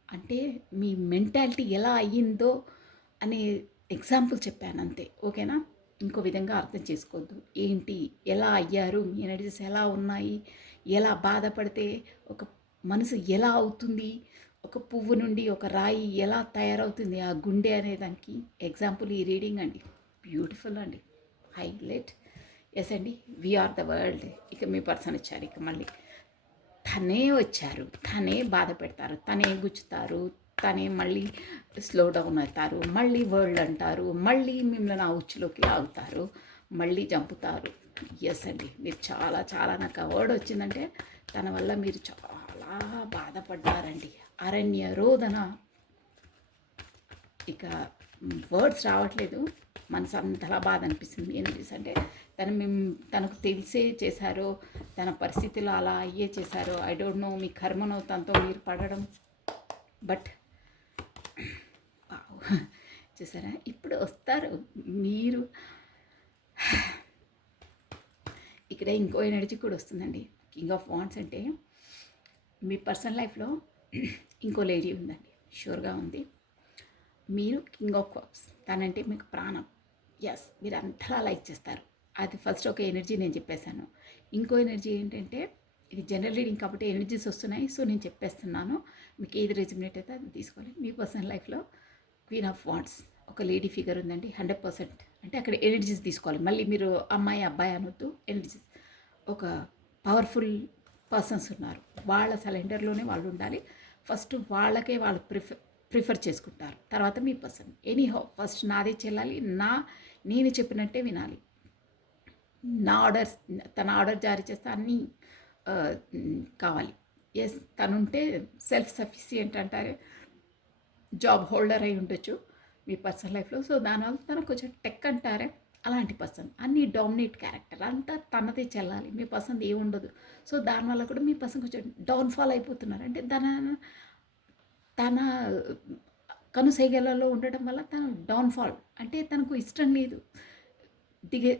అంటే మీ మెంటాలిటీ ఎలా అయ్యిందో అనే ఎగ్జాంపుల్ చెప్పాను అంతే. ఓకేనా? ఇంకో విధంగా అర్థం చేసుకోవద్దు. ఏంటి, ఎలా అయ్యారు, మీ ఎనర్జీస్ ఎలా ఉన్నాయి, ఎలా బాధపడితే ఒక మనసు ఎలా అవుతుంది, ఒక పువ్వు నుండి ఒక రాయి ఎలా తయారవుతుంది ఆ గుండె అనే దానికి ఎగ్జాంపుల్ ఈ రీడింగ్ అండి. బ్యూటిఫుల్ అండి. హైలైట్. ఎస్ అండి, వీఆర్ ద వరల్డ్. ఇక మీ పర్సన్ వచ్చారు. ఇక మళ్ళీ తనే వచ్చారు, తనే బాధ పెడతారు, తనే గుచ్చుతారు, తనే మళ్ళీ స్లో డౌన్ అవుతారు, మళ్ళీ వరల్డ్ అంటారు, మళ్ళీ మిమ్మల్ని ఆ ఉచ్చులోకి లాగుతారు, మళ్ళీ చంపుతారు. ఎస్ అండి, మీరు చాలా చాలా నాకు ఆ వర్డ్ వచ్చిందంటే తన వల్ల మీరు చాలా బాధపడ్డారండి. అరణ్య రోదన. ఇక వర్డ్స్ రావట్లేదు. మనసు అంతలా బాధ అనిపిస్తుంది. ఏం అంటే తనకు తెలిసే చేశారో, తన పరిస్థితిలో అలా అయ్యే చేశారో, ఐ డోంట్ నో. మీ కర్మనో తనతో మీరు పడడం. బట్ చూసారా, ఇప్పుడు వస్తారు మీరు. ఇక్కడ ఇంకో ఎనర్జీ కూడా వస్తుందండి. కింగ్ ఆఫ్ వాండ్స్ అంటే మీ పర్సనల్ లైఫ్లో ఇంకో లేడీ ఉందండి, షూర్గా ఉంది. మీరు కింగ్ ఆఫ్ కప్స్, తనంటే మీకు ప్రాణం. ఎస్, మీరు అంతలా లైక్ చేస్తారు. అది ఫస్ట్ ఒక ఎనర్జీ నేను చెప్పేశాను. ఇంకో ఎనర్జీ ఏంటంటే, ఇది జనరల్ రీడింగ్ కాబట్టి ఎనర్జీస్ వస్తున్నాయి, సో నేను చెప్పేస్తున్నాను. మీకు ఏది రెజిమినేట్ అయితే అది తీసుకోవాలి. మీ పర్సనల్ లైఫ్లో క్వీన్ ఆఫ్ వాండ్స్ ఒక లేడీ ఫిగర్ ఉందండి. 100%. అంటే అక్కడ ఎనర్జీస్ తీసుకోవాలి. మళ్ళీ మీరు అమ్మాయి అబ్బాయి అనొద్దు. ఎనర్జీస్. ఒక పవర్ఫుల్ పర్సన్స్ ఉన్నారు, వాళ్ళ సిలిండర్లోనే వాళ్ళు ఉండాలి. ఫస్ట్ వాళ్ళకే వాళ్ళు ప్రిఫర్ చేసుకుంటారు, తర్వాత మీ పర్సన్. ఎనీహౌ ఫస్ట్ నాదే చెల్లాలి. నేను చెప్పినట్టే వినాలి. నా ఆర్డర్స్, తన ఆర్డర్ జారీ చేస్తే అన్నీ కావాలి. ఎస్, తనుంటే సెల్ఫ్ సఫిషియంట్ అంటారే, జాబ్ హోల్డర్ అయి ఉండొచ్చు మీ పర్సనల్ లైఫ్లో. సో దానివల్ల తను కొంచెం టెక్ అంటారే, అలాంటి పర్సన్. అన్నీ డామినేట్ క్యారెక్టర్ అంతా తనదే చెల్లాలి. మీ పర్సన్ ఏముండదు. సో దానివల్ల కూడా మీ పర్సన్ కొంచెం డౌన్ఫాల్ అయిపోతున్నారు. అంటే తన కనుసైగలలో ఉండడం వల్ల తన డౌన్ఫాల్, అంటే తనకు ఇష్టం లేదు, దిగే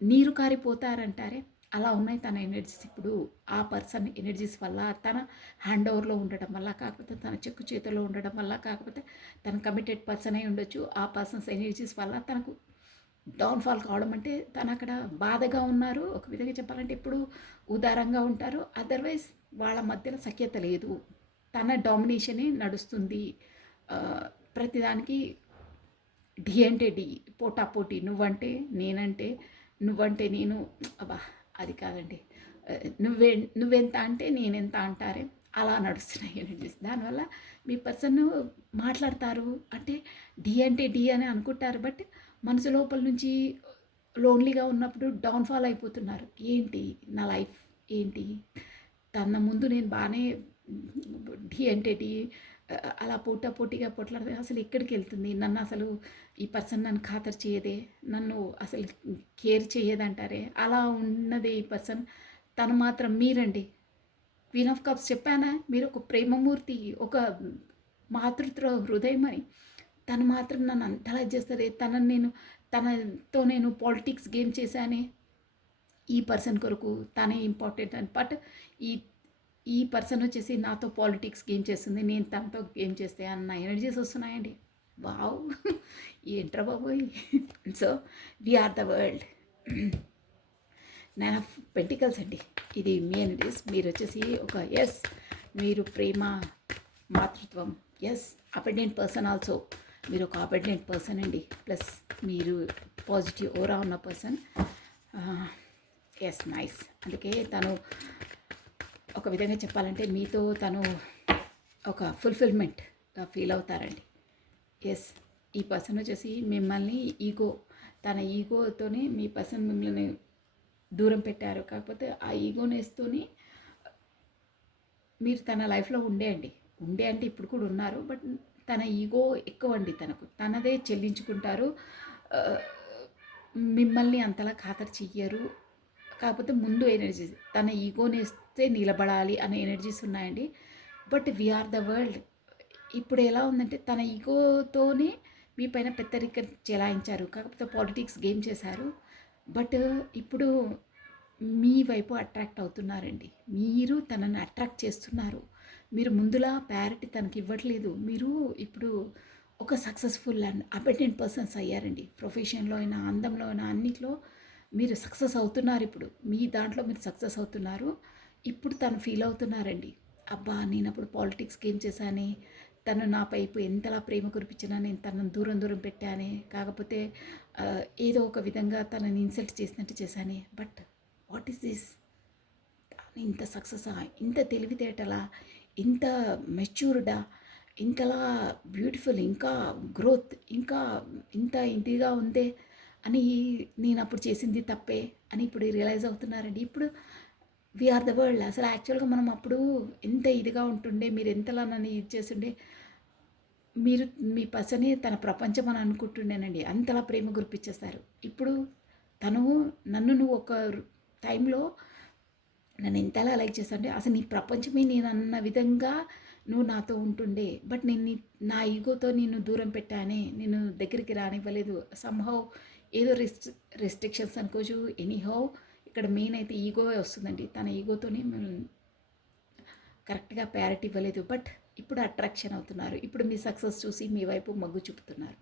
నీరు కారిపోతారంటారే అలా ఉన్నాయి తన ఎనర్జీస్. ఇప్పుడు ఆ పర్సన్ ఎనర్జీస్ వల్ల, తన హ్యాండ్ ఓవర్లో ఉండడం వల్ల, కాకపోతే తన చెక్కు చేతిలో ఉండడం వల్ల, కాకపోతే తన కమిటెడ్ పర్సన్ అయి ఉండొచ్చు, ఆ పర్సన్స్ ఎనర్జీస్ వల్ల తనకు డౌన్ఫాల్ కావడం. అంటే తను అక్కడ బాధగా ఉన్నారు, ఒక విధంగా చెప్పాలంటే ఇప్పుడు ఉదారంగా ఉంటారు, అదర్వైజ్ వాళ్ళ మధ్యలో సఖ్యత లేదు, తన డామినేషనే నడుస్తుంది. ఆ, ప్రతిదానికి ఢీ అంటే ఢీ, పోటాపోటీ, నువ్వంటే నేను, అబ్బా అది కాదండి, ఆ, నువ్వే నువ్వెంత అంటే నేనెంత అంటారే, అలా నడుస్తున్నాయి ఎనర్జీస్. దానివల్ల మీ పర్సన్ మాట్లాడతారు అంటే డి అంటే డి అని అనుకుంటారు, బట్ మనసు లోపల నుంచి లోన్లీగా ఉన్నప్పుడు డౌన్ఫాల్ అయిపోతున్నారు. ఏంటి నా లైఫ్ ఏంటి, తన ముందు నేను బాగానే ఢీ అంటే ఢీ, అలా పోటాపోటీగా పొట్లాడితే అసలు ఎక్కడికి వెళ్తుంది, నన్ను అసలు ఈ పర్సన్ నన్ను ఖాతరు చేయదే, నన్ను అసలు కేర్ చేయదంటారే, అలా ఉన్నది ఈ పర్సన్. తను మాత్రం మీరండి, క్వీన్ ఆఫ్ కప్స్ చెప్పానా, మీరు ఒక ప్రేమమూర్తి, ఒక మాతృత్వ హృదయం అని. తను మాత్రం నన్ను అంతలా చేస్తుంది, తనతో నేను పాలిటిక్స్ గేమ్ చేశానే, ఈ పర్సన్ కొరకు తనే ఇంపార్టెంట్ అని. బట్ ఈ ఈ పర్సన్ వచ్చేసి నాతో పాలిటిక్స్ గేమ్ చేస్తుంది, నేను తనతో గేమ్ చేస్తే అన్న ఎనర్జీస్ వస్తున్నాయండి. వావ్ ఏంట్రా బాబోయ్. So we are the world. Nine of pentacles అండి, ఇది మీ ఎనర్జీస్. మీరు వచ్చేసి ఒక ఎస్, మీరు ప్రేమ, మాతృత్వం, ఎస్ అపెండెంట్ పర్సన్ ఆల్సో, మీరు ఒక అపెండెంట్ పర్సన్ అండి, ప్లస్ మీరు పాజిటివ్ ఓరా ఉన్న పర్సన్. Yes nice. అందుకే తను ఒక విధంగా చెప్పాలంటే మీతో తను ఒక ఫుల్ఫిల్మెంట్గా ఫీల్ అవుతారండి. ఎస్, ఈ పర్సన్ వచ్చేసి మిమ్మల్ని తన ఈగోతోనే మీ పర్సన్ మిమ్మల్ని దూరం పెట్టారు, కాకపోతే ఆ ఈగోనెస్తోని మీరు తన లైఫ్లో ఉండే అంటే ఇప్పుడు కూడా ఉన్నారు, బట్ తన ఈగో ఎక్కువ అండి, తనదే చెల్లించుకుంటారు, మిమ్మల్ని అంతలా ఖాతరు చెయ్యరు. కాకపోతే ముందు ఎనర్జీస్ తన ఈగోనేస్తే నిలబడాలి అనే ఎనర్జీస్ ఉన్నాయండి. But we are the world. ఇప్పుడు ఎలా ఉందంటే తన ఈగోతోనే మీ పైన పెద్దరిక చెలాయించారు, కాకపోతే పాలిటిక్స్ గేమ్ చేశారు, బట్ ఇప్పుడు మీ వైపు అట్రాక్ట్ అవుతున్నారండి, మీరు తనని అట్రాక్ట్ చేస్తున్నారు. మీరు ముందులా ప్యారిటీ తనకి ఇవ్వట్లేదు, మీరు ఇప్పుడు ఒక సక్సెస్ఫుల్ అండ్ అబెండెంట్ పర్సన్స్ అయ్యారండి. ప్రొఫెషన్లో అయినా, అందంలో అయినా, అన్నిట్లో మీరు సక్సెస్ అవుతున్నారు. ఇప్పుడు మీ దాంట్లో మీరు సక్సెస్ అవుతున్నారు. ఇప్పుడు తను ఫీల్ అవుతున్నారండి, అబ్బా నేను అప్పుడు పాలిటిక్స్ గేమ్ చేశానే, తను నా పైపు ఎంతలా ప్రేమ కురిపించినా నేను తనను దూరం పెట్టానే, కాకపోతే ఏదో ఒక విధంగా తనని ఇన్సల్ట్ చేసినట్టు చేశానే, బట్ వాట్ ఈస్ దిస్, ఇంత సక్సెసా, ఇంత తెలివితేటలా, ఇంత మెచ్యూర్డా, ఇంతలా బ్యూటిఫుల్, ఇంకా గ్రోత్, ఇంకా ఇంత ఇదిగా ఉందే అని నేను అప్పుడు చేసింది తప్పే అని ఇప్పుడు రియలైజ్ అవుతున్నారండి. ఇప్పుడు వీఆర్ ద వరల్డ్. అసలు యాక్చువల్గా మనం అప్పుడు ఎంత ఇదిగా ఉంటుండే, మీరు ఎంతలా నన్ను ఇది చేస్తుండే, మీరు మీ పర్సనే తన ప్రపంచం అని అనుకుంటుండేనండి, అంతలా ప్రేమ గురిపించేస్తారు. ఇప్పుడు నువ్వు ఒక టైంలో నన్ను ఎంతలా లైక్ చేస్తాంటే అసలు నీ ప్రపంచమే నేను అన్న విధంగా నువ్వు నాతో ఉంటుండే, బట్ నేను నా ఈగోతో నిన్ను దూరం పెట్టానే, నేను దగ్గరికి రానివ్వలేదు. సంహౌ ఏదో రెస్ట్రిక్షన్స్ అనుకోవచ్చు, ఎనీహౌ ఇక్కడ మెయిన్ అయితే ఈగో వస్తుందండి. తన ఈగోతోనే కరెక్ట్గా ప్రయారిటీ ఇవ్వలేదు, బట్ ఇప్పుడు అట్రాక్షన్ అవుతున్నారు. ఇప్పుడు మీ సక్సెస్ చూసి మీ వైపు మగ్గు చూపుతున్నారు.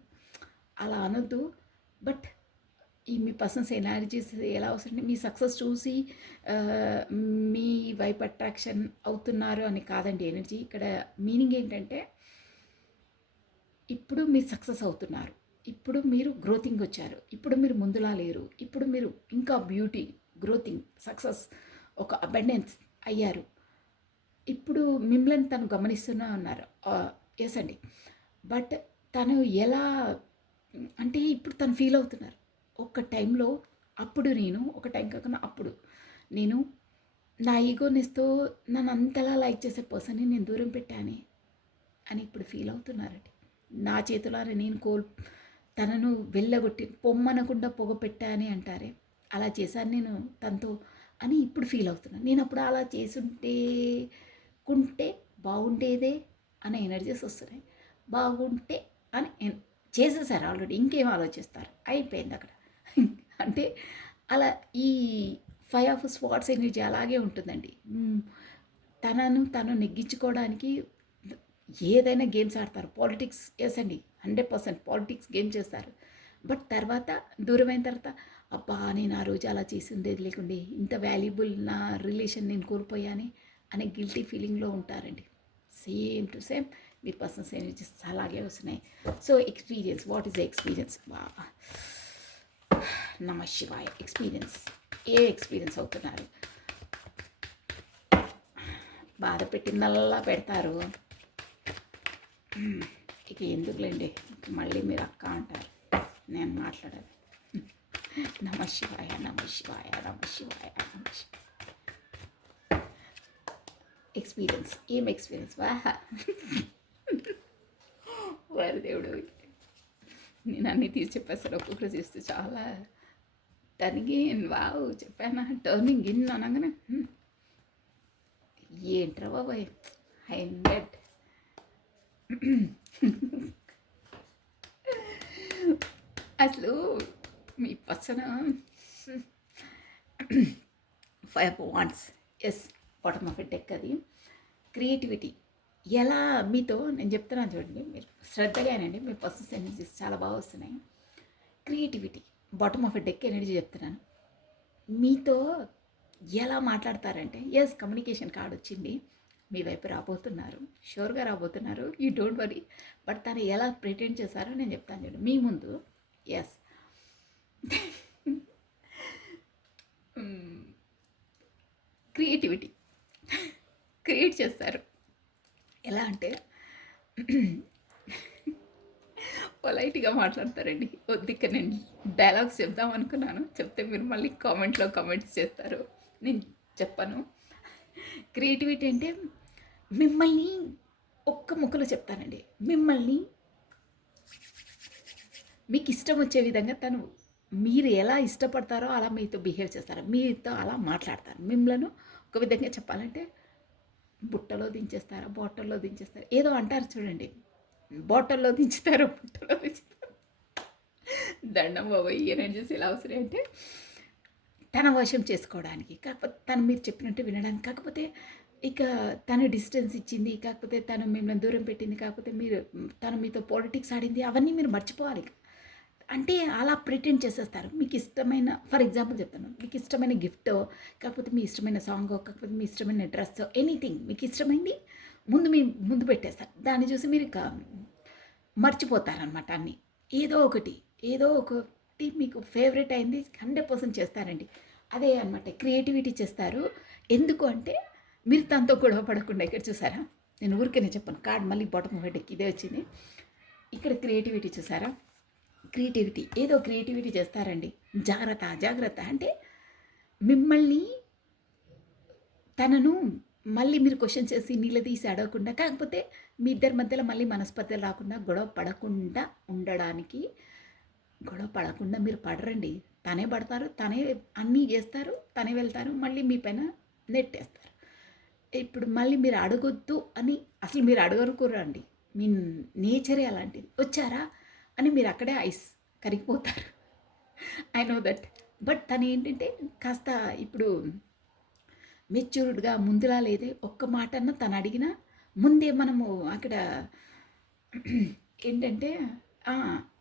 అలా అనొద్దు, బట్ మీ పర్సన్స్ ఎనర్జీస్ ఎలా వస్తుంటే మీ సక్సెస్ చూసి మీ వైపు అట్రాక్షన్ అవుతున్నారు అని కాదండి ఎనర్జీ. ఇక్కడ మీనింగ్ ఏంటంటే ఇప్పుడు మీరు సక్సెస్ అవుతున్నారు, ఇప్పుడు మీరు గ్రోతింగ్ వచ్చారు, ఇప్పుడు మీరు ముందులా లేరు, ఇప్పుడు మీరు ఇంకా బ్యూటీ, గ్రోతింగ్, సక్సెస్, ఒక అబెండెన్స్ అయ్యారు. ఇప్పుడు మిమ్మల్ని తను గమనిస్తూనే ఉన్నారు. ఎస్ అండి, బట్ తను ఎలా అంటే ఇప్పుడు తను ఫీల్ అవుతున్నారు, ఒక టైంలో ఒక టైం కాకుండా అప్పుడు నేను నా ఈగోనెస్తో నన్ను అంతలా లైక్ చేసే పర్సన్ని నేను దూరం పెట్టానే అని ఇప్పుడు ఫీల్ అవుతున్నారండి. నా చేతులారా నేను తనను వెళ్ళగొట్టి పొమ్మనకుండా పొగ పెట్టానే అంటారే, అలా చేశాను నేను తనతో అని ఇప్పుడు ఫీల్ అవుతున్నాను. నేను అప్పుడు అలా కుంటే బాగుండేదే అనే ఎనర్జీస్ వస్తున్నాయి. బాగుంటే అని చేసేసారు ఆల్రెడీ, ఇంకేం ఆలోచిస్తారు, అయిపోయింది అక్కడ. అంటే అలా ఈ 5 ఆఫ్ స్వార్డ్స్ ఎనర్జీ అలాగే ఉంటుందండి. తను నెగ్గించుకోవడానికి ఏదైనా గేమ్స్ ఆడతారు. పాలిటిక్స్ ఎస్ అండి, 100% పాలిటిక్స్ గేమ్ చేస్తారు. బట్ తర్వాత దూరమైన తర్వాత అబ్బా నేను ఆ రోజు అలా చేసి ఉండేది లేకుండే, ఇంత వాల్యుబుల్ నా రిలేషన్ నేను కోల్పోయాని అనే గిల్టీ ఫీలింగ్లో ఉంటారండి. Same to same me persons energies అలాగే వస్తున్నాయి. So experience, what is the experience? నమ శివాయ. ఎక్స్పీరియన్స్, ఏ ఎక్స్పీరియన్స్ అవుతున్నారు? బాధ పెట్టిందల్లా పెడతారు. ఇక ఎందుకులేండి, మళ్ళీ మీరు అక్క అంటారు, నేను మాట్లాడాలి. నమ శివాయ, నమ శివాయ, నమ శివాయ, నమ శివాయ. ఎక్స్పీరియన్స్, ఏం ఎక్స్పీరియన్స్? వారి దేవుడు, నేను అన్నీ తీసి చెప్పేస్తాను. ఒక్కొక్కరు చూస్తే చాలా టర్నింగ్ ఇన్, వావ్ చెప్పానా, టర్నింగ్ ఇన్ అనగానే ఏంట్రా బాబాయ్ 100. అసలు మీ person 5 of wands, yes, bottom of a deck. అది క్రియేటివిటీ. ఎలా మీతో నేను చెప్తున్నాను చూడండి, మీరు శ్రద్ధగానండి, మీ పర్సన్స్ ఎనర్జీస్ చాలా బాగా వస్తున్నాయి. Creativity, bottom of a deck energy చెప్తున్నాను. మీతో ఎలా మాట్లాడతారంటే, ఎస్ కమ్యూనికేషన్ కార్డ్ వచ్చింది, మీ వైపు రాబోతున్నారు, షూర్గా రాబోతున్నారు, యూ డోంట్ వరీ. బట్ తను ఎలా ప్రిటెండ్ చేశారో నేను చెప్తాను చూడండి మీ ముందు. ఎస్, క్రియేటివిటీ క్రియేట్ చేస్తారు. ఎలా అంటే పొలైట్గా మాట్లాడతారండి. వద్దిక నేను డైలాగ్స్ చెప్దాం అనుకున్నాను, చెప్తే మీరు మళ్ళీ కామెంట్లో కామెంట్స్ చేస్తారు, నేను చెప్పను. క్రియేటివిటీ అంటే మిమ్మల్ని ఒక్క ముక్కలో చెప్తానండి, మిమ్మల్ని మీకు ఇష్టం వచ్చే విధంగా తను, మీరు ఎలా ఇష్టపడతారో అలా మీతో బిహేవ్ చేస్తారు, మీతో అలా మాట్లాడతారు. మిమ్మల్ని ఒక విధంగా చెప్పాలంటే బుట్టలో దించేస్తారా, బాటిల్లో దించేస్తారు, ఏదో అంటారు చూడండి, బాటిల్లో దించుతారు, బుట్టలో దించుతారు. దండం బాబాయ్, ఎనర్జీస్ ఎలా అవసరం అంటే తన వశం చేసుకోవడానికి, కాకపోతే తను మీరు చెప్పినట్టు వినడానికి, కాకపోతే ఇక తను డిస్టెన్స్ ఇచ్చింది, కాకపోతే తను మిమ్మల్ని దూరం పెట్టింది, కాకపోతే మీరు తను మీతో పాలిటిక్స్ ఆడింది, అవన్నీ మీరు మర్చిపోవాలి. అంటే అలా ప్రిటెండ్ చేసేస్తారు. మీకు ఇష్టమైన, ఫర్ ఎగ్జాంపుల్ చెప్తాను, మీకు ఇష్టమైన గిఫ్ట్, కాకపోతే మీ ఇష్టమైన సాంగ్, కాకపోతే మీ ఇష్టమైన డ్రెస్, ఎనీథింగ్ మీకు ఇష్టమైంది మీ ముందు పెట్టేస్తారు. దాన్ని చూసి మీరు ఇక మర్చిపోతారనమాట అన్నీ. ఏదో ఒకటి మీకు ఫేవరెట్ అయింది 100% చేస్తారండి. అదే అనమాట క్రియేటివిటీ చేస్తారు. ఎందుకు అంటే మీరు తనతో గొడవ పడకుండా. ఇక్కడ చూసారా, నేను ఊరికేనే చెప్పాను, కార్డ్ మళ్ళీ బాటమ్ హెడ్కి ఇదే వచ్చింది. ఇక్కడ క్రియేటివిటీ చూసారా, క్రియేటివిటీ, ఏదో క్రియేటివిటీ చేస్తారండి. జాగ్రత్త అంటే మిమ్మల్ని, తనను మళ్ళీ మీరు క్వశ్చన్ చేసి నిలదీసి అడగకుండా, కాకపోతే మీ ఇద్దరి మధ్యలో మళ్ళీ మనస్పర్ధలు రాకుండా, గొడవ పడకుండా మీరు పడరండి. తనే పడతారు, తనే అన్నీ చేస్తారు, తనే వెళ్తారు, మళ్ళీ మీ పైన నెట్టేస్తారు. ఇప్పుడు మళ్ళీ మీరు అడగొద్దు అని అసలు మీరు అడగరుకోరండి, మీ నేచరే అలాంటిది. వచ్చారా అని మీరు అక్కడే ఐస్ కరిగిపోతారు. I know that. బట్ తను ఏంటంటే కాస్త ఇప్పుడు మెచ్యూర్డ్గా ముందులా లేదే, ఒక్క మాట అన్న తను అడిగినా ముందే మనము అక్కడ ఏంటంటే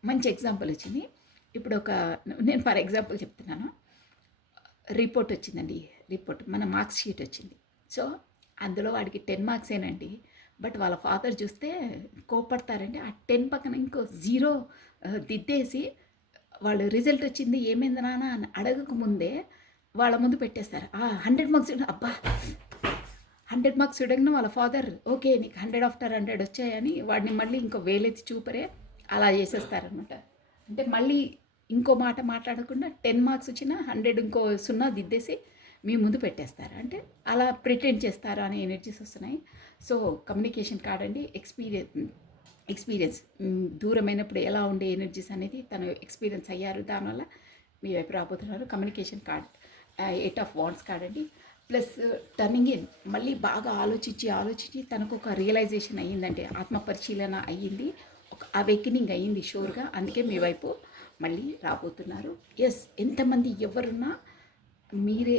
మంచి ఎగ్జాంపుల్ వచ్చింది. ఇప్పుడు నేను ఫర్ ఎగ్జాంపుల్ చెప్తున్నాను, రిపోర్ట్ వచ్చిందండి, మన మార్క్స్ షీట్ వచ్చింది. సో అందులో వాడికి 10 మార్క్సేనండి. బట్ వాళ్ళ ఫాదర్ చూస్తే కోపడతారండి, ఆ 10 పక్కన ఇంకో 0 దిద్దేసి వాళ్ళు రిజల్ట్ వచ్చింది ఏమైంది నాన్న అని అడగకముందే వాళ్ళ ముందు పెట్టేస్తారు. 100 మార్క్స్, అబ్బా 100 మార్క్స్ చూడగానే వాళ్ళ ఫాదర్ ఓకే నీకు 100/100 వచ్చాయని వాడిని మళ్ళీ ఇంకో వేలెత్తి చూపరే అలా చేసేస్తారనమాట. అంటే మళ్ళీ ఇంకో మాట మాట్లాడకుండా 10 మార్క్స్ వచ్చినా 100 ఇంకో 0 దిద్దేసి మీ ముందు పెట్టేస్తారు. అంటే అలా ప్రిటెండ్ చేస్తారు అనే ఎనర్జీస్ వస్తున్నాయి. సో కమ్యూనికేషన్ కార్డ్ అండి, ఎక్స్పీరియన్స్ దూరమైనప్పుడు ఎలా ఉండే ఎనర్జీస్ అనేది తను ఎక్స్పీరియన్స్ అయ్యారు, దానివల్ల మీ వైపు రాబోతున్నారు. Communication card 8 of wands card అండి. ప్లస్ టర్నింగ్ ఇన్ మళ్ళీ బాగా ఆలోచించి తనకు ఒక రియలైజేషన్ అయ్యిందంటే ఆత్మ పరిశీలన అయ్యింది, ఒక అవేకనింగ్ అయ్యింది షూర్గా. అందుకే మీ వైపు మళ్ళీ రాబోతున్నారు. ఎస్, ఎంతమంది ఎవరున్నా మీరే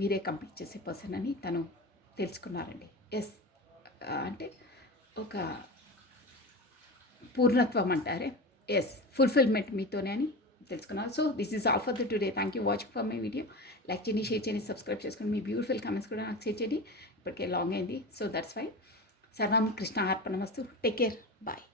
మీరే కంప్లీట్ చేసే పర్సన్ అని తను తెలుసుకున్నారండి. ఎస్, అంటే ఒక పూర్ణత్వం అంటారే, ఎస్, ఫుల్ఫిల్మెంట్ మీతోనే అని తెలుసుకున్నారు. So this is all for the today. Thank you watching for my video. Like చేయండి, షేర్ చేయండి, సబ్స్క్రైబ్ చేసుకొని మీ బ్యూటిఫుల్ కామెంట్స్ కూడా నాకు షేర్ చేయండి. ఇప్పటికే లాంగ్ అయింది, సో దట్స్ వై. సర్వం కృష్ణ అర్పణమస్తు. Take care, bye.